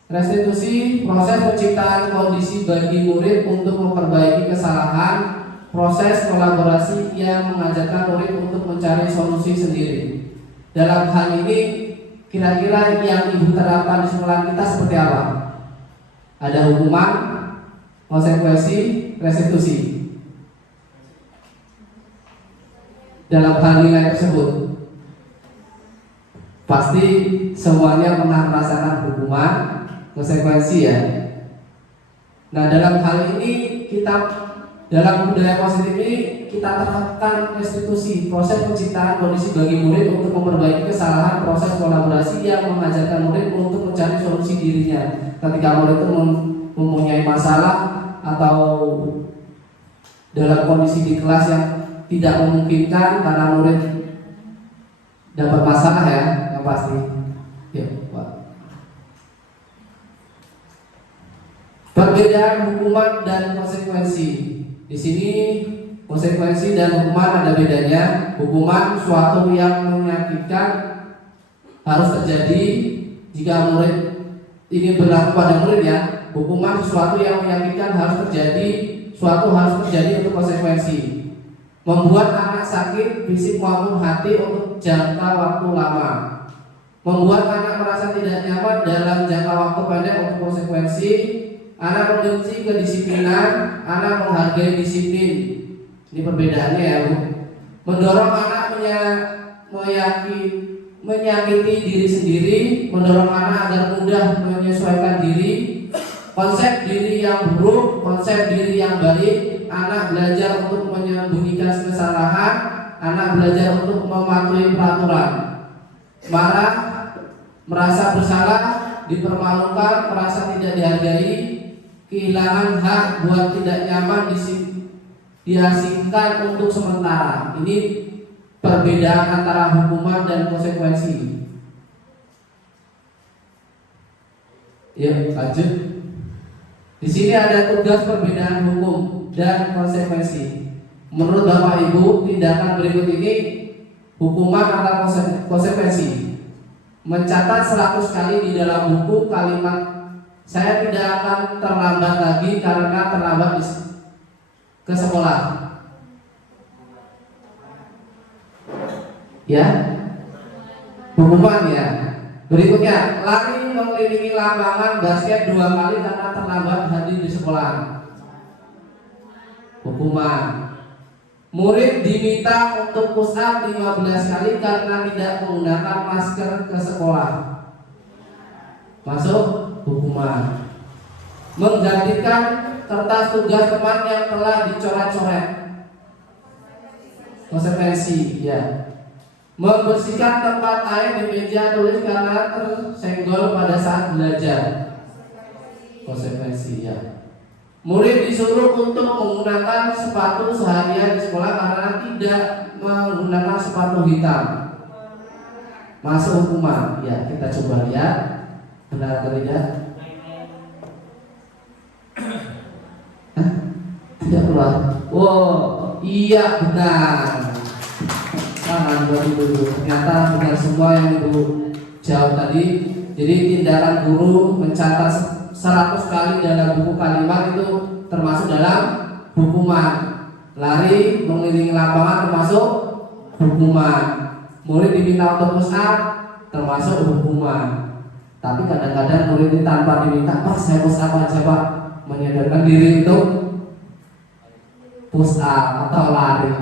Restitusi, proses penciptaan kondisi bagi murid untuk memperbaiki kesalahan, proses kolaborasi yang mengajarkan murid untuk mencari solusi sendiri. Dalam hal ini, kira-kira yang ibu terapkan di sekolah kita seperti apa? Ada hukuman, konsekuensi, restitusi. Dalam hal nilai tersebut, pasti semuanya pernah merasakan hukuman, konsekuensi ya. Nah, dalam hal ini dalam budaya positif ini kita terapkan restitusi, proses penciptaan kondisi bagi murid untuk memperbaiki kesalahan, proses kolaborasi yang mengajarkan murid untuk mencari solusi dirinya ketika murid itu mempunyai masalah atau dalam kondisi di kelas yang tidak memungkinkan karena murid dapat masalah ya, yang pasti. Ya, Pak. Perbedaan hukuman dan konsekuensi. Di sini konsekuensi dan hukuman ada bedanya. Hukuman suatu yang menyakitkan harus terjadi jika murid ini berlaku pada murid ya. Hukuman sesuatu yang menyakitkan harus terjadi, suatu harus terjadi untuk konsekuensi. Membuat anak sakit fisik maupun hati untuk jangka waktu lama. Membuat anak merasa tidak nyaman dalam jangka waktu pendek untuk konsekuensi. Anak membenci kedisiplinan, anak menghargai disiplin. Ini perbedaannya ya Bu. Mendorong anak menyakiti diri sendiri, mendorong anak agar mudah menyesuaikan diri. Konsep diri yang buruk, konsep diri yang baik. Anak belajar untuk menyembunyikan kesalahan, anak belajar untuk mematuhi peraturan. Marah, merasa bersalah, dipermalukan, merasa tidak dihargai, kehilangan hak, buat tidak nyaman, diasingkan untuk sementara. Ini perbedaan antara hukuman dan konsekuensi. Ya, lanjut. Di sini ada tugas perbedaan hukum dan konsekuensi. Menurut Bapak Ibu, tindakan berikut ini hukuman atau konsekuensi. Mencatat 100 kali di dalam buku kalimat saya tidak akan terlambat lagi karena terlambat ke sekolah. Ya, hukuman ya. Berikutnya, lari mengelilingi lapangan basket 2 kali karena terlambat hadir di sekolah. Hukuman. Murid diminta untuk push up 15 kali karena tidak menggunakan masker ke sekolah. Masuk hukuman. Menggantikan kertas tugas teman yang telah dicoret-coret. Konsekuensi, ya. Membersihkan tempat air di meja tulis karena tersenggol pada saat belajar. Konsekuensi, ya. Murid disuruh untuk menggunakan sepatu seharian di sekolah karena tidak menggunakan sepatu hitam. Masuk hukuman. Ya, kita coba lihat. Benar atau tidak? Hah? Tidak keluar. Wow, iya benar. Tangan buat ibu. Ternyata bukan semua yang ibu jawab tadi. Jadi tindakan guru mencatat 100 kali dalam buku kalimat itu termasuk dalam hukuman. Lari mengelilingi lapangan termasuk hukuman. Murid diminta untuk push up termasuk hukuman. Tapi kadang-kadang murid ini tanpa diminta, Pak saya push up aja Pak, menyadarkan diri untuk push up atau lari.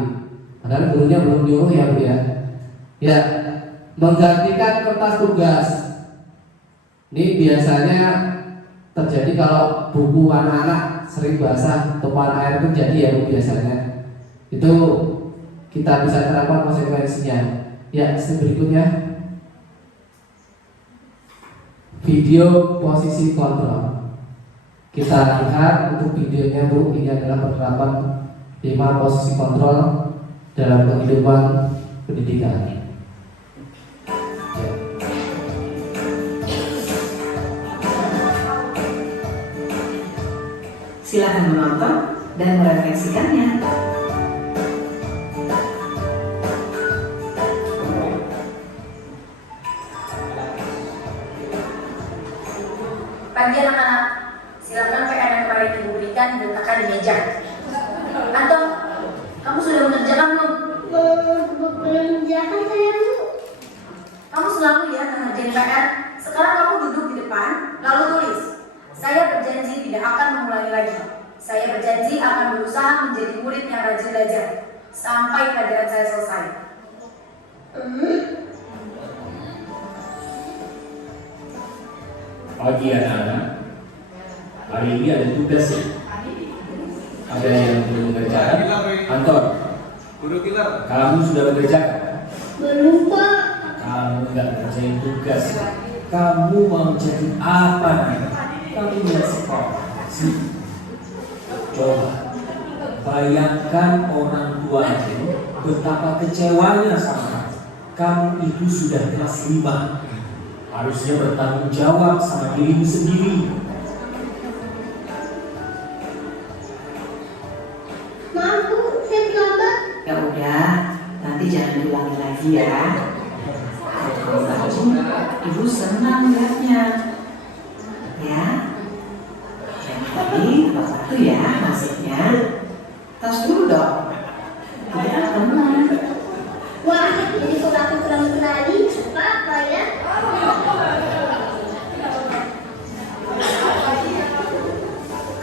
Padahal gurunya belum nyuruh ya Bu ya. Ya, menggantikan kertas tugas. Ini biasanya terjadi kalau buku anak-anak sering basah, tumpahan air itu jadi ya Bu biasanya. Itu kita bisa terapkan konsekuensinya. Ya, berikutnya video posisi kontrol. Kita lihat untuk videonya Bu, ini adalah penerapan 5 posisi kontrol dalam kehidupan pendidikan. Silakan menonton dan merefleksikannya. Pagi anak-anak, silakan PR yang kemarin ibu berikan diletakkan di meja. Anto, kamu sudah mengerjakan belum? Belum mengerjakan sayang. Kamu selalu ya mengerjain PR. Sekarang kamu duduk di depan, lalu tulis. Saya berjanji tidak akan mengulangi lagi. Saya berjanji akan berusaha menjadi murid yang rajin belajar sampai pelajaran saya selesai. Pagi anak-anak, hari ini ada tugas ya. Ada yang belum mengerjakan? Anton, kamu sudah mengerjakan? Belum Pak. Kamu nggak ngerjain tugas. Kamu mau jadi apa nanti? Kamu lihat sekolah. Coba bayangkan orang tuamu betapa kecewanya sama kamu. Itu sudah kelas 5. Harusnya bertanggung jawab sama dirimu sendiri. Maaf Bu, saya terlambat. Ya udah, nanti jangan diulangi lagi ya. Kalau rajin, ibu senang lihatnya. Ya. Jadi, satu ya maksudnya. Tas dulu dong. Tidak teman. Wah, jadi kalau aku kurang berani, apa ya?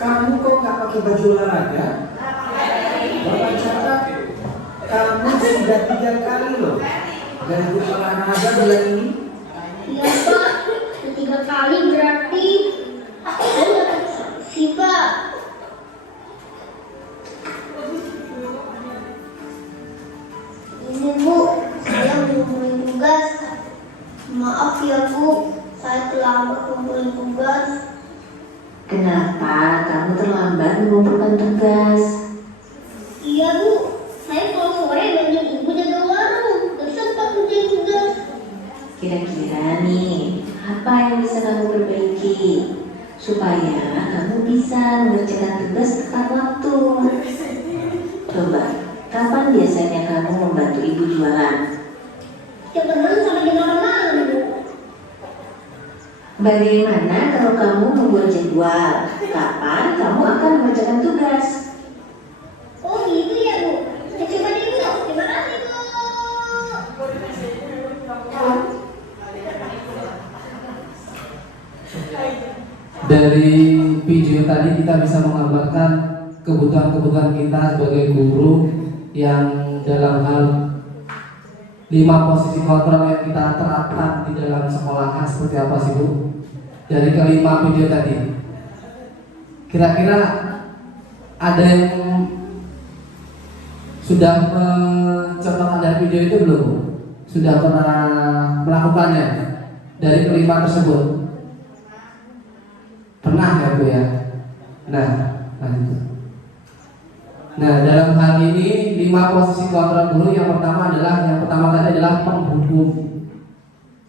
Kamu kok nggak pakai baju olahraga? Bapak catat, kamu sudah 3 kali loh gak ikut olahraga bulan ini. Iya Pak, 3 kali berarti saya dapat sanksi Pak. Ini Bu, saya belum kumpulin tugas. Maaf ya Bu, saya terlambat kumpulin tugas. Kenapa kamu terlambat mengumpulkan tugas? Iya Bu, saya kalau sore bantu ibu jaga warung. Kira-kira nih, apa yang bisa kamu perbaiki supaya kamu bisa mengerjakan tugas tepat waktu? Coba, kapan biasanya kamu membantu ibu jualan? Ya benar sampai di mana-mana, Bu. Bagaimana kalau kamu membuat jadwal? Kapan kamu akan mengerjakan tugas? Oh gitu ya, Bu. Ya, coba deh, Bu. Terima kasih, Bu. Dari video tadi kita bisa menggambarkan kebutuhan-kebutuhan kita sebagai guru yang dalam hal 5 posisi kontrol yang kita terapkan di dalam sekolahan seperti apa sih Bu? Dari kelima video tadi, kira-kira ada yang sudah mencontohkan dari video itu belum? Sudah pernah melakukannya dari kelima tersebut? Pernah ya Bu ya? Nah, lanjut. Nah, dalam hal ini 5 posisi kontrol guru yang pertama tadi adalah penghukum.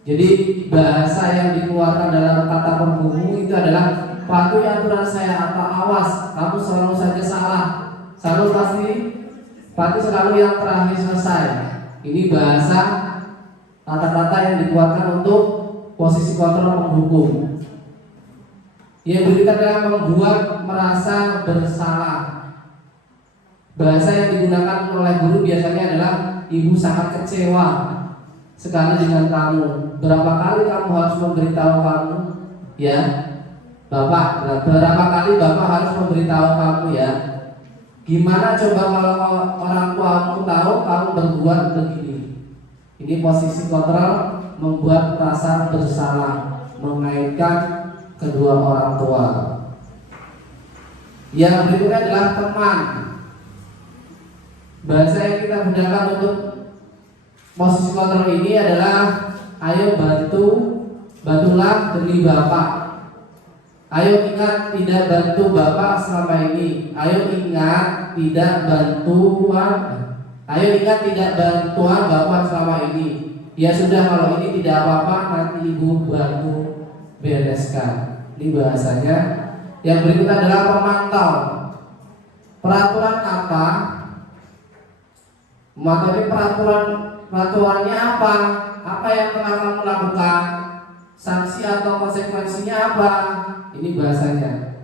Jadi bahasa yang dikeluarkan dalam kata penghukum itu adalah patuhi aturan saya atau awas, kamu selalu saja salah, selalu selalu yang terakhir selesai. Ini bahasa kata-kata yang dikeluarkan untuk posisi kontrol penghukum. Yang berikutnya adalah membuat merasa bersalah. Bahasa yang digunakan oleh guru biasanya adalah ibu sangat kecewa sekali dengan kamu. Berapa kali kamu harus memberitahu kamu, ya, Bapak? Berapa kali Bapak harus memberitahu kamu, ya? Gimana coba kalau orang tuamu tahu kamu berbuat begini? Ini posisi kontrol membuat merasa bersalah, mengaitkan kedua orang tua. Yang berikutnya adalah teman. Bahasa yang kita gunakan untuk posisi kontrol ini adalah ayo bantulah demi Bapak. Ayo ingat tidak bantu Bapak selama ini. Ayo ingat tidak bantuan Bapak selama ini. Ya sudah, kalau ini tidak apa-apa, nanti Ibu bantu bereskan. Ini bahasanya. Yang berikutnya adalah pemantau. Peraturan apa? Memantau ini peraturannya apa? Apa yang telah kamu lakukan? Sanksi atau konsekuensinya apa? Ini bahasanya.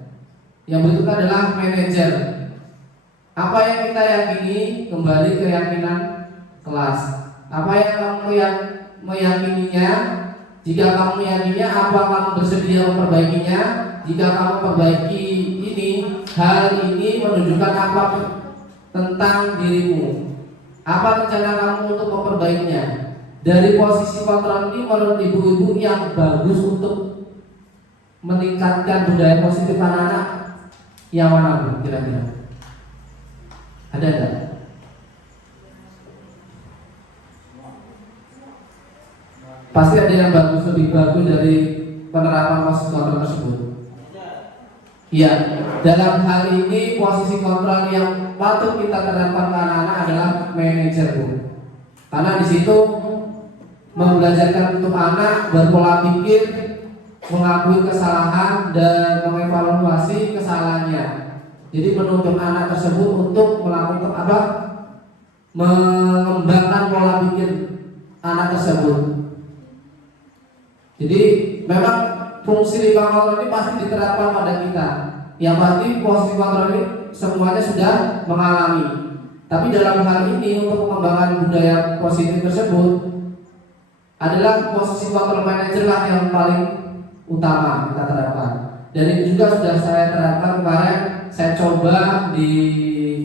Yang berikutnya adalah manajer. Apa yang kita yakini, kembali ke keyakinan kelas. Apa yang kamu meyakininya? Jika kamu meyakininya, apa kamu bersedia memperbaikinya? Jika kamu perbaiki ini, hal ini menunjukkan apa tentang dirimu? Apa rencana kamu untuk memperbaikinya? Dari posisi kontrol ini menurut ibu-ibu yang bagus untuk meningkatkan budaya positif anak-anak yang mana Bu kira-kira? Ada enggak? Pasti ada yang bagus, lebih bagus dari penerapan posisi kontrol tersebut. Ya, dalam hal ini posisi kontrol yang patut kita terapkan ke anak-anak adalah manajer Bu. Karena di situ membelajarkan untuk anak berpola pikir, mengakui kesalahan dan mengevaluasi kesalahannya. Jadi menuntut anak tersebut untuk melakukan mengembangkan pola pikir anak tersebut. Jadi memang fungsi 5 kontrol ini pasti diterapkan pada kita. Yang pasti posisi kontrol ini semuanya sudah mengalami. Tapi dalam hal ini untuk pengembangan budaya positif tersebut adalah posisi kontrol manajer lah yang paling utama kita terapkan. Dan ini juga sudah saya terapkan kemarin. Saya coba di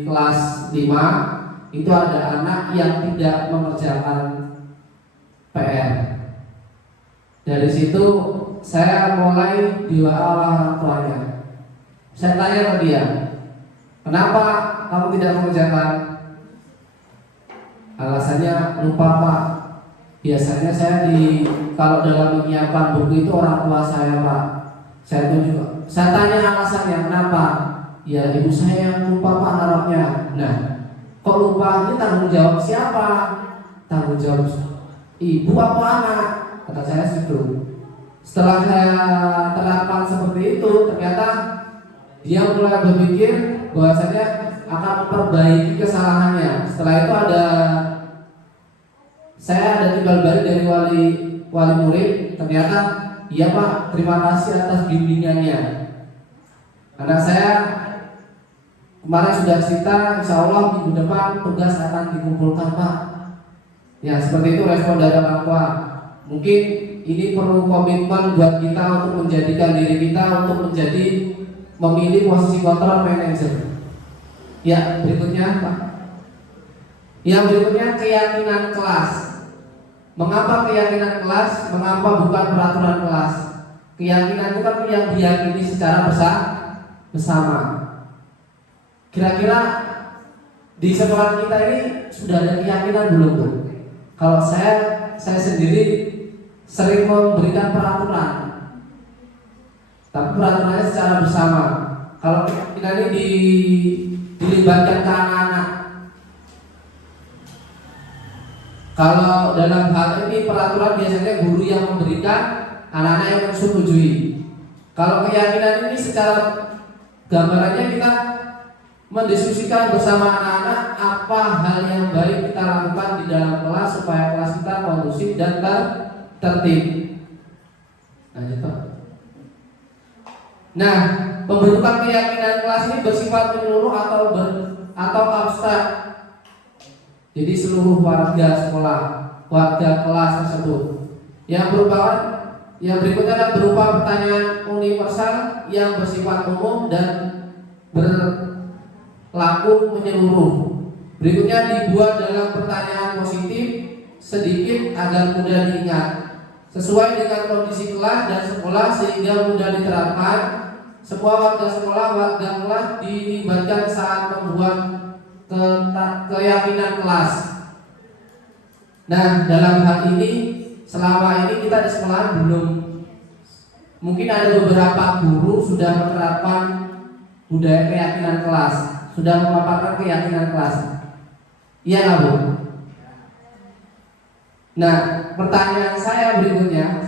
kelas 5 itu ada anak yang tidak mengerjakan PR. Dari situ saya mulai diwala orang tuanya. Saya tanya ke dia, kenapa kamu tidak mengerjakan? Alasannya, lupa Pak. Biasanya saya kalau dalam menyiapkan buku itu orang tua saya Pak. Saya tunjuk. Saya tanya alasannya kenapa? Ya ibu saya yang lupa Pak naruhnya. Nah, kok lupa? Ini tanggung jawab siapa? Tanggung jawab ibu apa anak? Kata saya situ. Setelah saya terapkan seperti itu, ternyata dia mulai berpikir bahwasanya akan memperbaiki kesalahannya. Setelah itu saya ada timbal balik dari wali murid. Ternyata, iya Pak, terima kasih atas bimbingannya. Anak saya kemarin sudah cerita, insya Allah minggu depan tugas akan dikumpulkan Pak. Ya seperti itu respon dari orang tua. Mungkin ini perlu komitmen buat kita untuk menjadikan diri kita untuk menjadi memilih posisi kontrol manager. Ya berikutnya Pak. Yang berikutnya keyakinan kelas. Mengapa keyakinan kelas? Mengapa bukan peraturan kelas? Keyakinan itu kan yang diyakini secara bersama. Kira-kira di sekolah kita ini sudah ada keyakinan belum Bu? Kalau saya sendiri sering memberikan peraturan, tapi peraturannya secara bersama. Kalau keyakinan ini dilibatkan ke anak-anak. Kalau dalam hal ini peraturan biasanya guru yang memberikan, anak-anak yang menyetujui. Kalau keyakinan ini secara gambarannya kita mendiskusikan bersama anak-anak apa hal yang baik kita lakukan di dalam kelas supaya kelas kita kondusif dan tertib. Nah, pembentukan keyakinan kelas ini bersifat menyeluruh atau abstrak. Jadi seluruh warga sekolah, warga kelas tersebut. Yang berikutnya adalah berupa pertanyaan universal yang bersifat umum dan berlaku menyeluruh. Berikutnya dibuat dalam pertanyaan positif sedikit agar mudah diingat, sesuai dengan kondisi kelas dan sekolah sehingga mudah diterapkan. Semua warga sekolah, warga kelas dilibatkan saat membuat keyakinan kelas. Nah, dalam hal ini selama ini kita di sekolah belum, mungkin ada beberapa guru sudah menerapkan budaya keyakinan kelas, sudah memaparkan keyakinan kelas. Iya nggak Bu? Nah, pertanyaan saya berikutnya,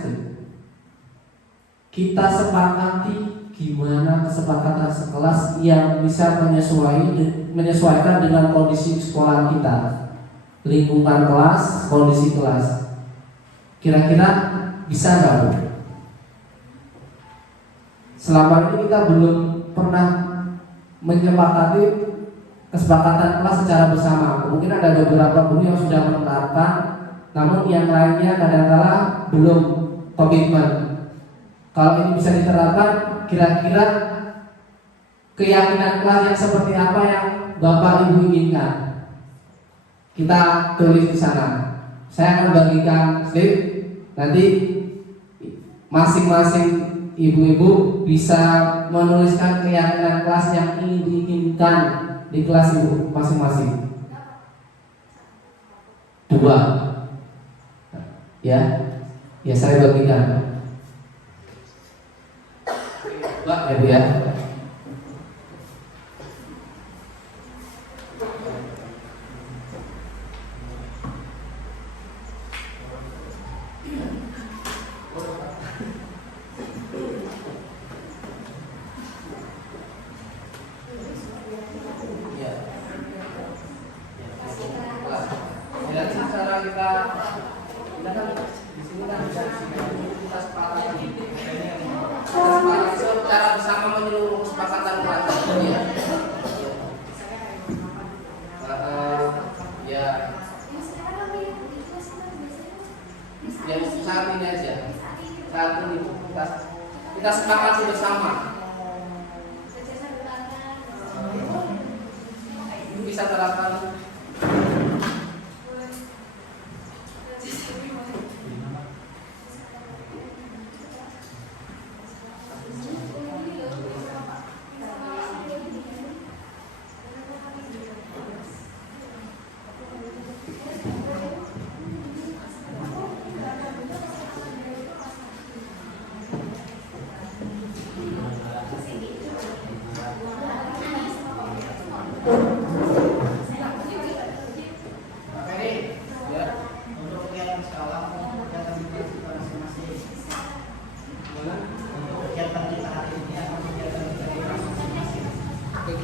kita sepakati gimana kesepakatan sekelas yang bisa menyesuaikan dengan kondisi sekolah kita, lingkungan kelas, kondisi kelas. Kira-kira bisa nggak Bu? Selama ini kita belum pernah menyepakati kesepakatan kelas secara bersama. Mungkin ada beberapa guru yang sudah menerapkan, namun yang lainnya kadang-kala belum komitmen. Kalau ini bisa diterapkan, kira-kira keyakinan kelas yang seperti apa yang Bapak Ibu inginkan? Kita tulis di sana. Saya akan bagikan slip. Nanti masing-masing ibu-ibu bisa menuliskan keyakinan kelas yang ingin diinginkan di kelas ibu masing-masing. 2. Ya saya bagikan. Ya Bu ya. Kita sepakati bersama. Bisa terapkan.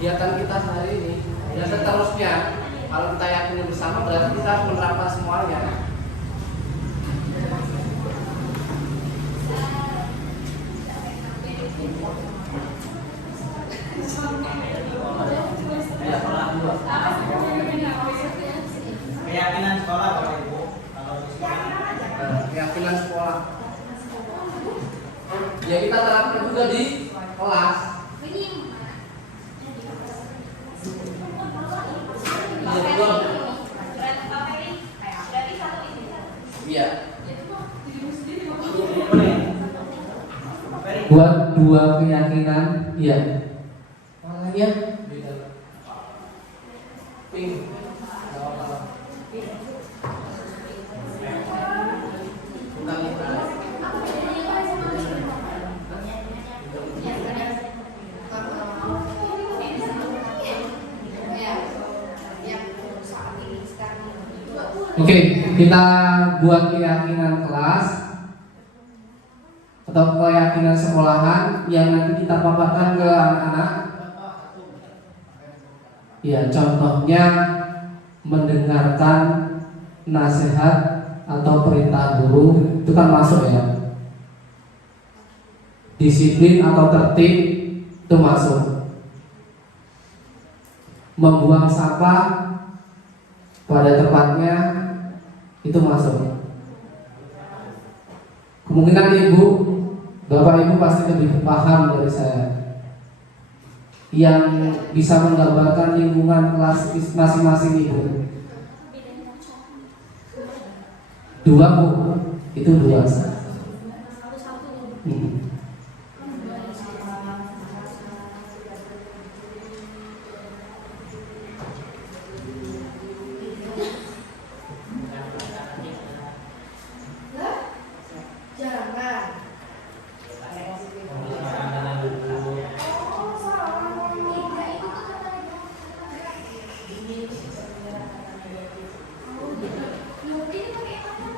kegiatan kita hari ini dan seterusnya. Kalau kita yakini bersama berarti kita harus menerapkan semuanya. Keyakinan sekolah Bapak Ibu. Keyakinan sekolah. Ya kita terapkan juga di kelas. Iya. Buat dua keyakinan, iya. Makanya beda. Pink. Oke, kita buat keyakinan kelas atau keyakinan sekolahan yang nanti kita paparkan ke anak-anak. Ya, contohnya mendengarkan nasihat atau perintah guru itu kan masuk ya. Disiplin atau tertib itu masuk. Membuang sampah pada tempatnya itu masuk. Kemungkinan ibu, bapak ibu pasti lebih paham dari saya, yang bisa menggambarkan lingkungan kelas masing-masing ibu. Dua bu, itu dua.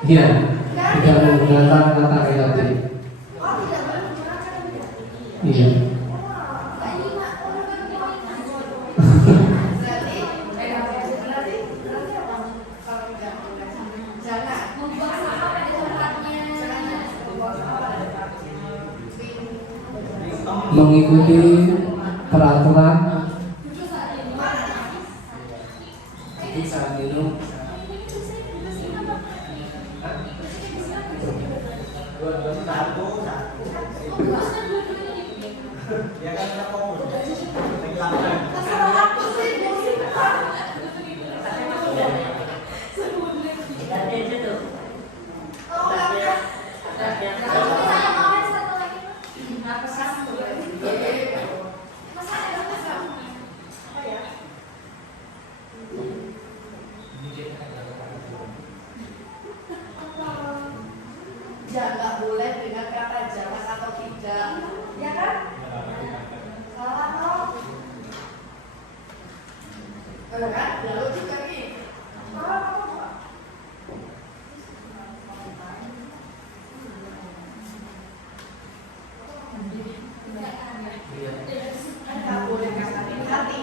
Iya, tidak menggunakan kata relatif. Iya. Mengikuti peraturan. Bisa minum. Ya kan kita fokus. Ya nggak boleh dengan kata jangan atau tidak, ya kan? Salah dong. Benar kan? Lalu juga nih. Nggak boleh kasih hati.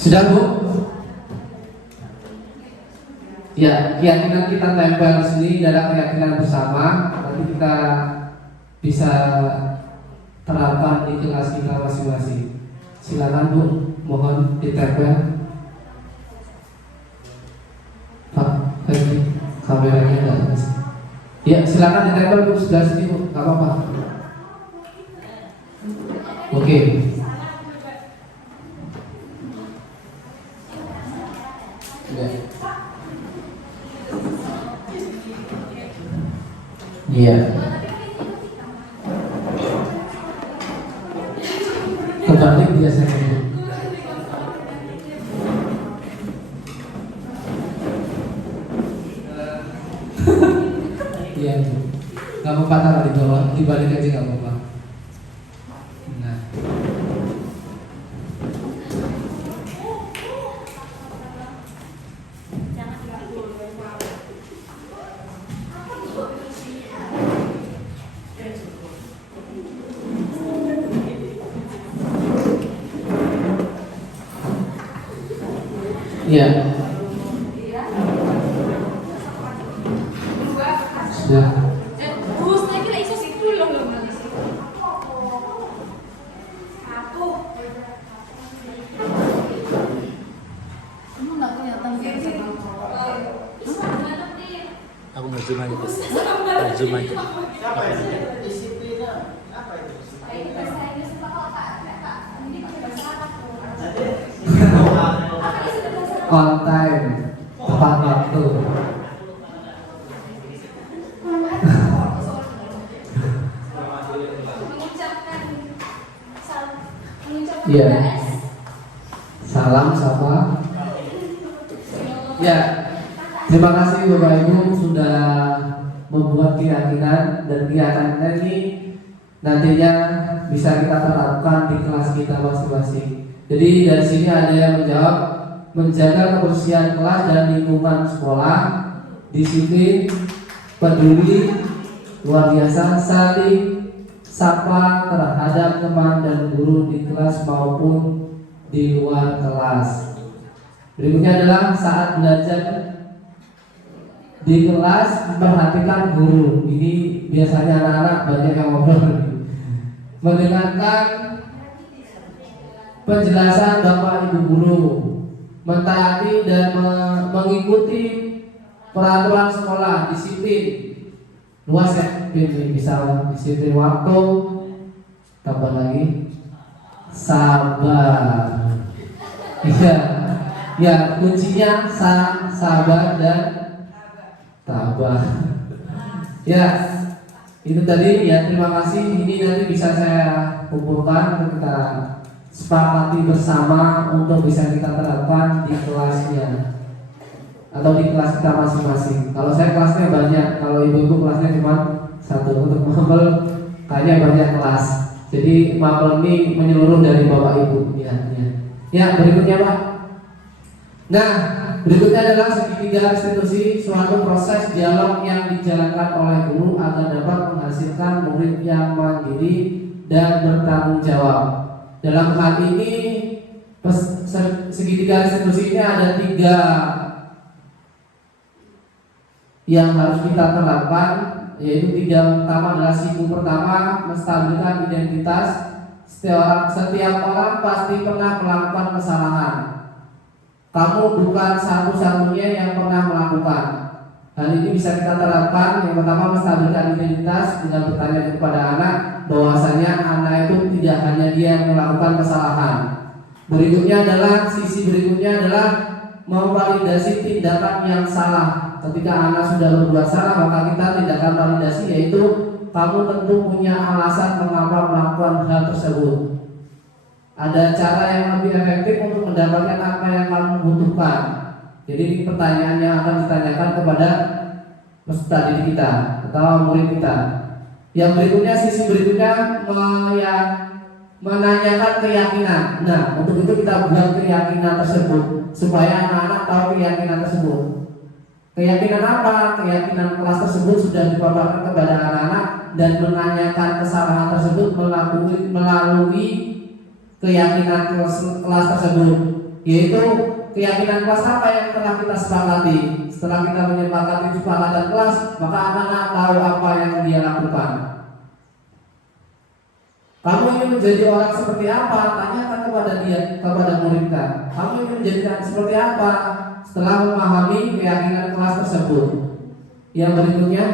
Sudah bu? Ya, keyakinan kita tempel di sini adalah keyakinan bersama. Nanti kita bisa terapkan di kelas kita masing-masing. Silakan bu, mohon ditempel. Pak, kameranya ada. Ya, silakan ditempel bu, sebelah sini bu, nggak apa-apa. Oke. Iya. Kebalik biasanya. Iya. Gak apa-apa taruh di bawah, dibalik aja gak apa-apa. Nah. Iya. Sudah. Aku nge-zoom aja. Nge-zoom aja. On time, tepat waktu. Iya. Salam sapa. Ya. Terima kasih Bapak Ibu sudah membuat keyakinan, dan keyakinan ini nantinya bisa kita terapkan di kelas kita masing-masing. Jadi dari sini ada yang menjawab, menjaga kebersihan kelas dan lingkungan sekolah, disiplin, peduli, luar biasa, saling sapa terhadap teman dan guru di kelas maupun di luar kelas. Berikutnya adalah saat belajar di kelas memperhatikan guru. Ini biasanya anak-anak banyak yang ngobrol. Mendengarkan penjelasan Bapak Ibu guru, mentaati dan mengikuti peraturan sekolah, disiplin. Luas ya, bisa disiplin waktu, tambah lagi sabar. Iya, ya kuncinya sabar dan tabah. Ya, itu tadi ya, terima kasih. Ini nanti bisa saya kumpulkan, kita sepakati bersama untuk bisa kita terapkan di kelasnya atau di kelas kita masing-masing. Kalau saya kelasnya banyak, kalau ibu-ibu kelasnya cuma satu. Untuk mapel kayaknya banyak kelas. Jadi mapel ini menyeluruh dari Bapak Ibu. Ya, berikutnya Pak. Nah, berikutnya adalah segitiga restitusi, suatu proses dialog yang dijalankan oleh guru agar dapat menghasilkan murid yang mandiri dan bertanggung jawab. Dalam hal ini segitiga restitusi ini ada 3 yang harus kita terapkan, yaitu 3 pertama adalah siku pertama, menstabilkan identitas. Setiap orang pasti pernah melakukan kesalahan. Kamu bukan satu-satunya yang pernah melakukan. Hal ini bisa kita terapkan. Yang pertama, menstabilkan identitas dengan bertanya kepada anak bahwasanya anak itu tidak hanya dia yang melakukan kesalahan. Berikutnya adalah memvalidasi tindakan yang salah. Ketika anak sudah berbuat salah, maka kita tindakan validasi, yaitu kamu tentu punya alasan mengapa melakukan hal tersebut. Ada cara yang lebih efektif untuk mendapatkan apa yang kamu butuhkan. Jadi ini pertanyaan yang akan ditanyakan kepada peserta didik kita atau murid kita. Yang berikutnya, sisi berikutnya menanyakan keyakinan. Nah, untuk itu kita buat keyakinan tersebut supaya anak-anak tahu keyakinan tersebut. Keyakinan apa? Keyakinan kelas tersebut sudah dipaparkan kepada anak-anak dan menanyakan kesalahan tersebut melalui keyakinan kelas tersebut, yaitu keyakinan kelas apa yang telah kita sepakati. Setelah kita menyepakati kesepakatan kelas, maka anak-anak tahu apa yang dia lakukan. Kamu ingin menjadi orang seperti apa? Tanyakan kepada muridnya. Kamu ingin menjadi seperti apa setelah memahami keyakinan kelas tersebut? Yang berikutnya,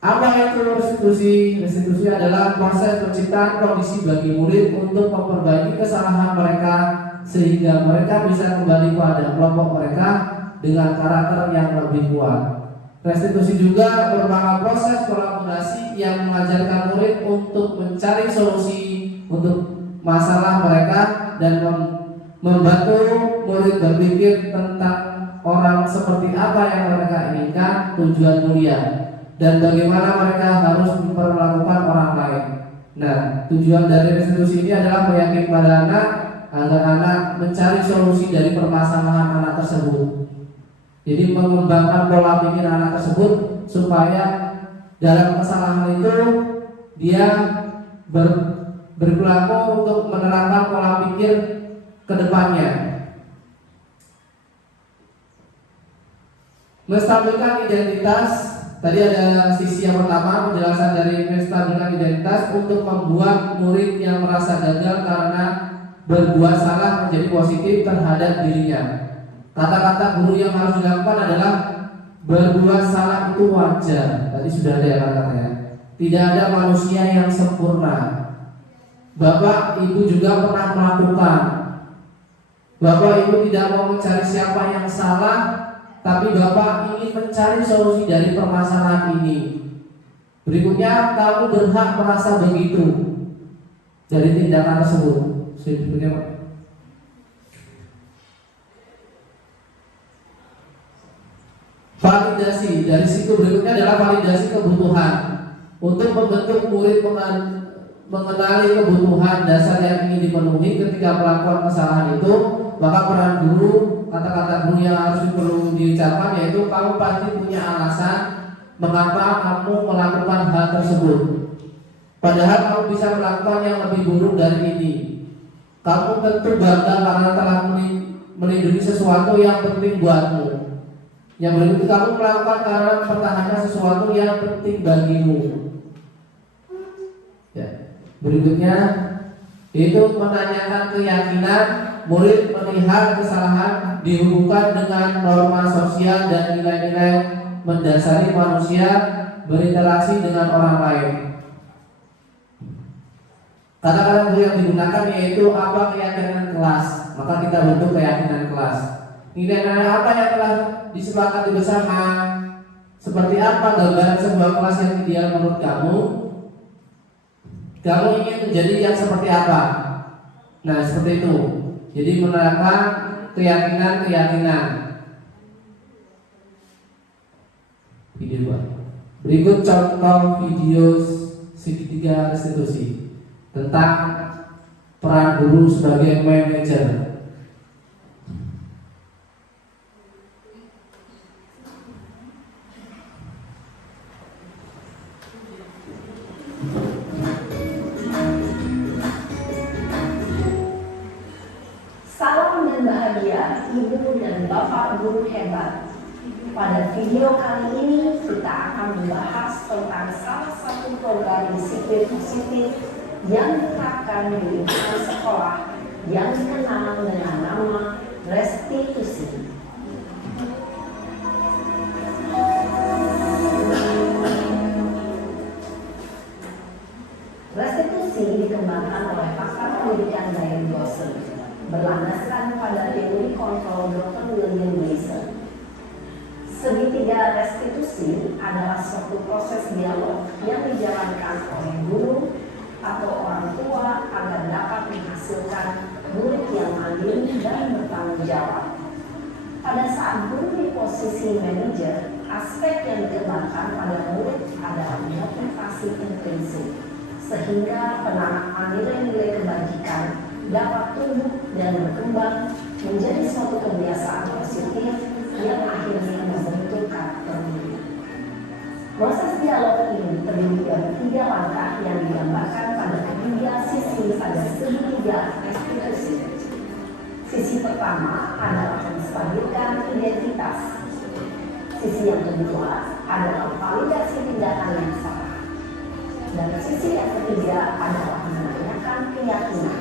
apa itu restitusi? Restitusi adalah proses penciptaan kondisi bagi murid untuk memperbaiki kesalahan mereka sehingga mereka bisa kembali pada kelompok mereka dengan karakter yang lebih kuat. Restitusi juga merupakan proses kolaborasi yang mengajarkan murid untuk mencari solusi untuk masalah mereka dan membantu murid berpikir tentang orang seperti apa yang mereka inginkan, tujuan mulia, dan bagaimana mereka harus memperlakukan orang lain. Nah, tujuan dari restitusi ini adalah meyakinkan pada anak agar anak mencari solusi dari permasalahan anak tersebut. Jadi mengembangkan pola pikir anak tersebut supaya dalam kesalahan itu dia berperilaku untuk menerapkan pola pikir ke depannya. Menstabilkan identitas. Tadi ada sisi yang pertama, penjelasan dari menstabilkan identitas untuk membuat murid yang merasa gagal karena berbuat salah menjadi positif terhadap dirinya. Kata-kata guru yang harus dilakukan adalah berbuat salah itu wajar. Tadi sudah ada yang kata-katanya. Tidak ada manusia yang sempurna. Bapak Ibu juga pernah melakukan. Bapak Ibu tidak mau mencari siapa yang salah, tapi Bapak ingin mencari solusi dari permasalahan ini. Berikutnya, kamu berhak merasa begitu dari tindakan tersebut. Berikutnya, Pak. Validasi. Dari situ berikutnya adalah validasi kebutuhan. Untuk membentuk murid mengenali kebutuhan dasar yang ingin dipenuhi ketika melakukan kesalahan itu, maka peran guru, kata-kata guru yang harus perlu diucapkan yaitu kamu pasti punya alasan mengapa kamu melakukan hal tersebut. Padahal kamu bisa melakukan yang lebih buruk dari ini. Kamu tentu bangga karena telah melindungi sesuatu yang penting buatmu. Yang berikut kamu melakukan karena mempertahankan sesuatu yang penting bagimu. Ya. Berikutnya itu menanyakan keyakinan. Murid melihat kesalahan dihubungkan dengan norma sosial dan nilai-nilai mendasari manusia berinteraksi dengan orang lain. Kata-kata yang digunakan yaitu apa keyakinan kelas. Maka kita bentuk keyakinan kelas. Nilai-nilai apa yang telah disepakati bersama? Seperti apa gambaran sebuah kelas yang ideal menurut kamu? Kamu ingin menjadi yang seperti apa? Nah, seperti itu. Jadi menerapkan keyakinan-keyakinan. Berikut contoh video segitiga restitusi tentang peran guru sebagai manajer. Salam dan bahagia Ibu dan Bapak Guru hebat. Pada video kali ini kita akan membahas tentang salah satu program disiplin positif yang diterapkan di lingkungan sekolah yang dikenal dengan nama restitusi. Restitusi dikembangkan oleh pakar pendidikan Diane Dawson berlandaskan pada teori kontrol Dr. William Gleason. Segitiga restitusi adalah suatu proses dialog yang dijalankan oleh guru atau orang tua agar dapat menghasilkan murid yang mandiri dan bertanggung jawab. Pada saat guru di posisi manajer, aspek yang dikembangkan pada murid adalah motivasi intrinsik, sehingga penanaman nilai-nilai kebajikan dapat tumbuh dan berkembang menjadi suatu kebiasaan positif yang akhirnya membentuk karakter diri. Proses dialog ini terdiri dari 3 langkah yang digambarkan pada ketiga sisi pada segitiga restitusi. Sisi pertama adalah menstabilkan identitas. Sisi yang kedua adalah validasi tindakan yang salah. Dan sisi yang ketiga adalah menanyakan keyakinan.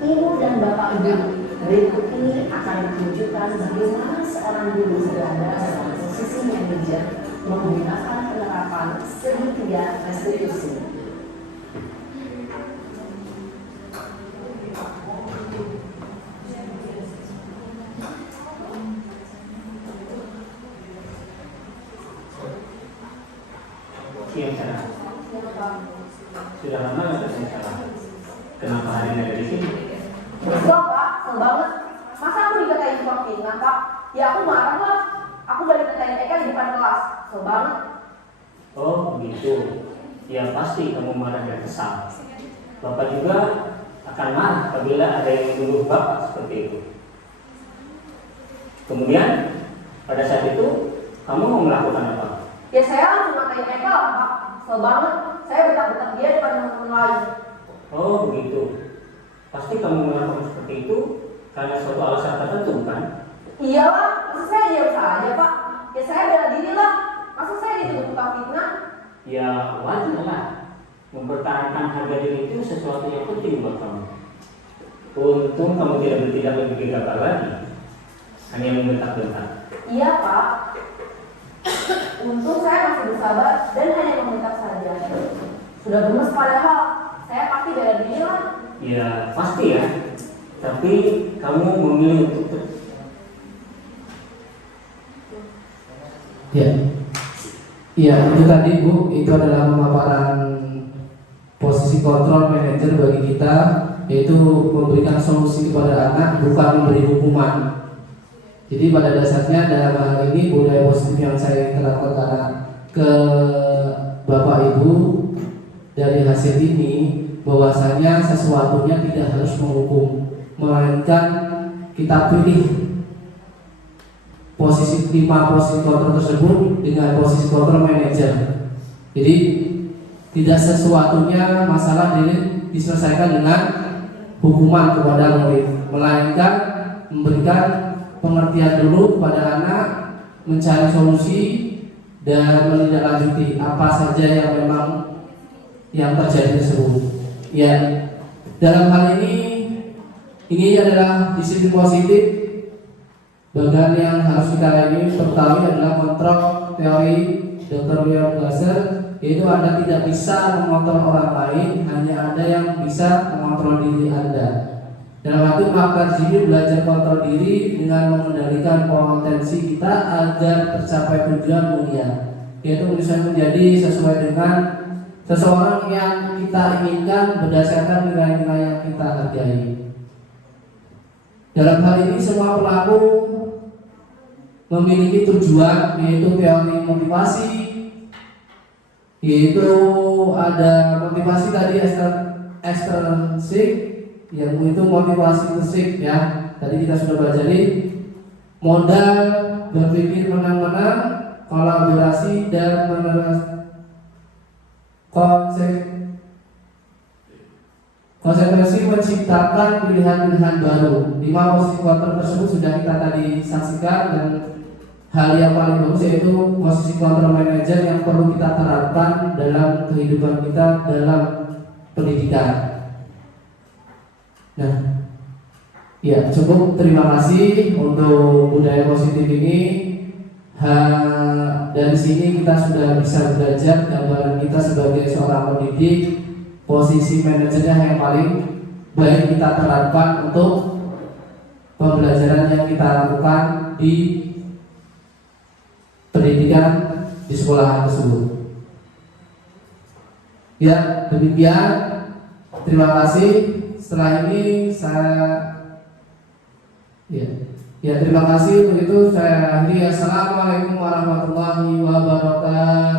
Ibu dan Bapak Ibu, berikut ini akan menunjukkan bagaimana seorang guru berada dalam posisi manajer menggunakan penerapan segitiga restitusi. Siang sana. Sudah lama nggak ada salah. Kenapa hari ini ada di sini? Enggak Pak, kesel banget. Masa aku dikatain seperti ini Pak? Ya aku marah lah. Aku balik katain Eka di depan kelas. Kesel banget. Oh begitu. Ya pasti kamu marah dan kesal. Bapak juga akan marah apabila ada yang menuduh Bapak seperti itu. Kemudian pada saat itu kamu mau melakukan apa? Ya saya langsung ngatain Eka lah Pak. Kesel banget. Saya bentak-bentak dia depan teman-teman lain. Oh begitu. Pasti kamu melakukan seperti itu karena suatu alasan tertentu, bukan? Iyalah, Masa saya diam saja, Pak? Ya saya bela diri lah. Masa saya dituduh tukang fitnah? Ya wajar lah. Mempertahankan harga diri itu sesuatu yang penting buat kamu. Untung kamu tidak bertindak lebih gegabah lagi, hanya membentak-bentak. Iya, Pak. Untung saya masih bersabar dan hanya membentak saja. Sudah gemes padahal saya pasti bela diri lah. Ya pasti ya. Tapi kamu memilih untuk Ya, itu tadi Bu, itu adalah pemaparan posisi kontrol manajer bagi kita, yaitu memberikan solusi kepada anak, bukan memberi hukuman. Jadi pada dasarnya dalam hal ini budaya positif yang saya terapkan ke Bapak Ibu dari hasil ini, bahwasanya sesuatunya tidak harus menghukum, melainkan kita pilih posisi 5 posisi kontrol tersebut dengan posisi kontrol manajer. Jadi tidak sesuatunya masalah diselesaikan dengan hukuman kepada murid, melainkan memberikan pengertian dulu kepada anak, mencari solusi dan menindaklanjuti apa saja yang memang yang terjadi tersebut. Ya, dalam hal ini adalah disiplin positif. Bagian yang harus kita lagi ketahui adalah kontrol teori Dr. William Glasser, yaitu Anda tidak bisa mengontrol orang lain, hanya ada yang bisa mengontrol diri Anda. Dalam hal itu maka diri belajar kontrol diri dengan mengendalikan potensi kita agar tercapai tujuan mulia, yaitu bisa menjadi sesuai dengan seseorang yang kita inginkan berdasarkan nilai-nilai yang kita hargai. Dalam hal ini semua pelaku memiliki tujuan, yaitu teori motivasi, yaitu ada motivasi tadi ekstrinsik, yang itu motivasi fisik ya. Tadi kita sudah pelajari modal berpikir menang-menang, kolaborasi dan konsekuensi menciptakan pilihan-pilihan baru. 5 posisi kontrol tersebut sudah kita tadi saksikan, dan hal yang paling bagus yaitu posisi kontrol manajer yang perlu kita terapkan dalam kehidupan kita dalam pendidikan. Nah, ya cukup. Terima kasih untuk budaya positif ini. Dari sini kita sudah bisa belajar gambaran kita sebagai seorang pendidik, posisi manajernya yang paling baik kita terapkan untuk pembelajaran yang kita lakukan di pendidikan di sekolahan tersebut. Ya, demikian. Terima kasih. Setelah ini terima kasih. Untuk itu saya akhiri. Assalamualaikum warahmatullahi wabarakatuh.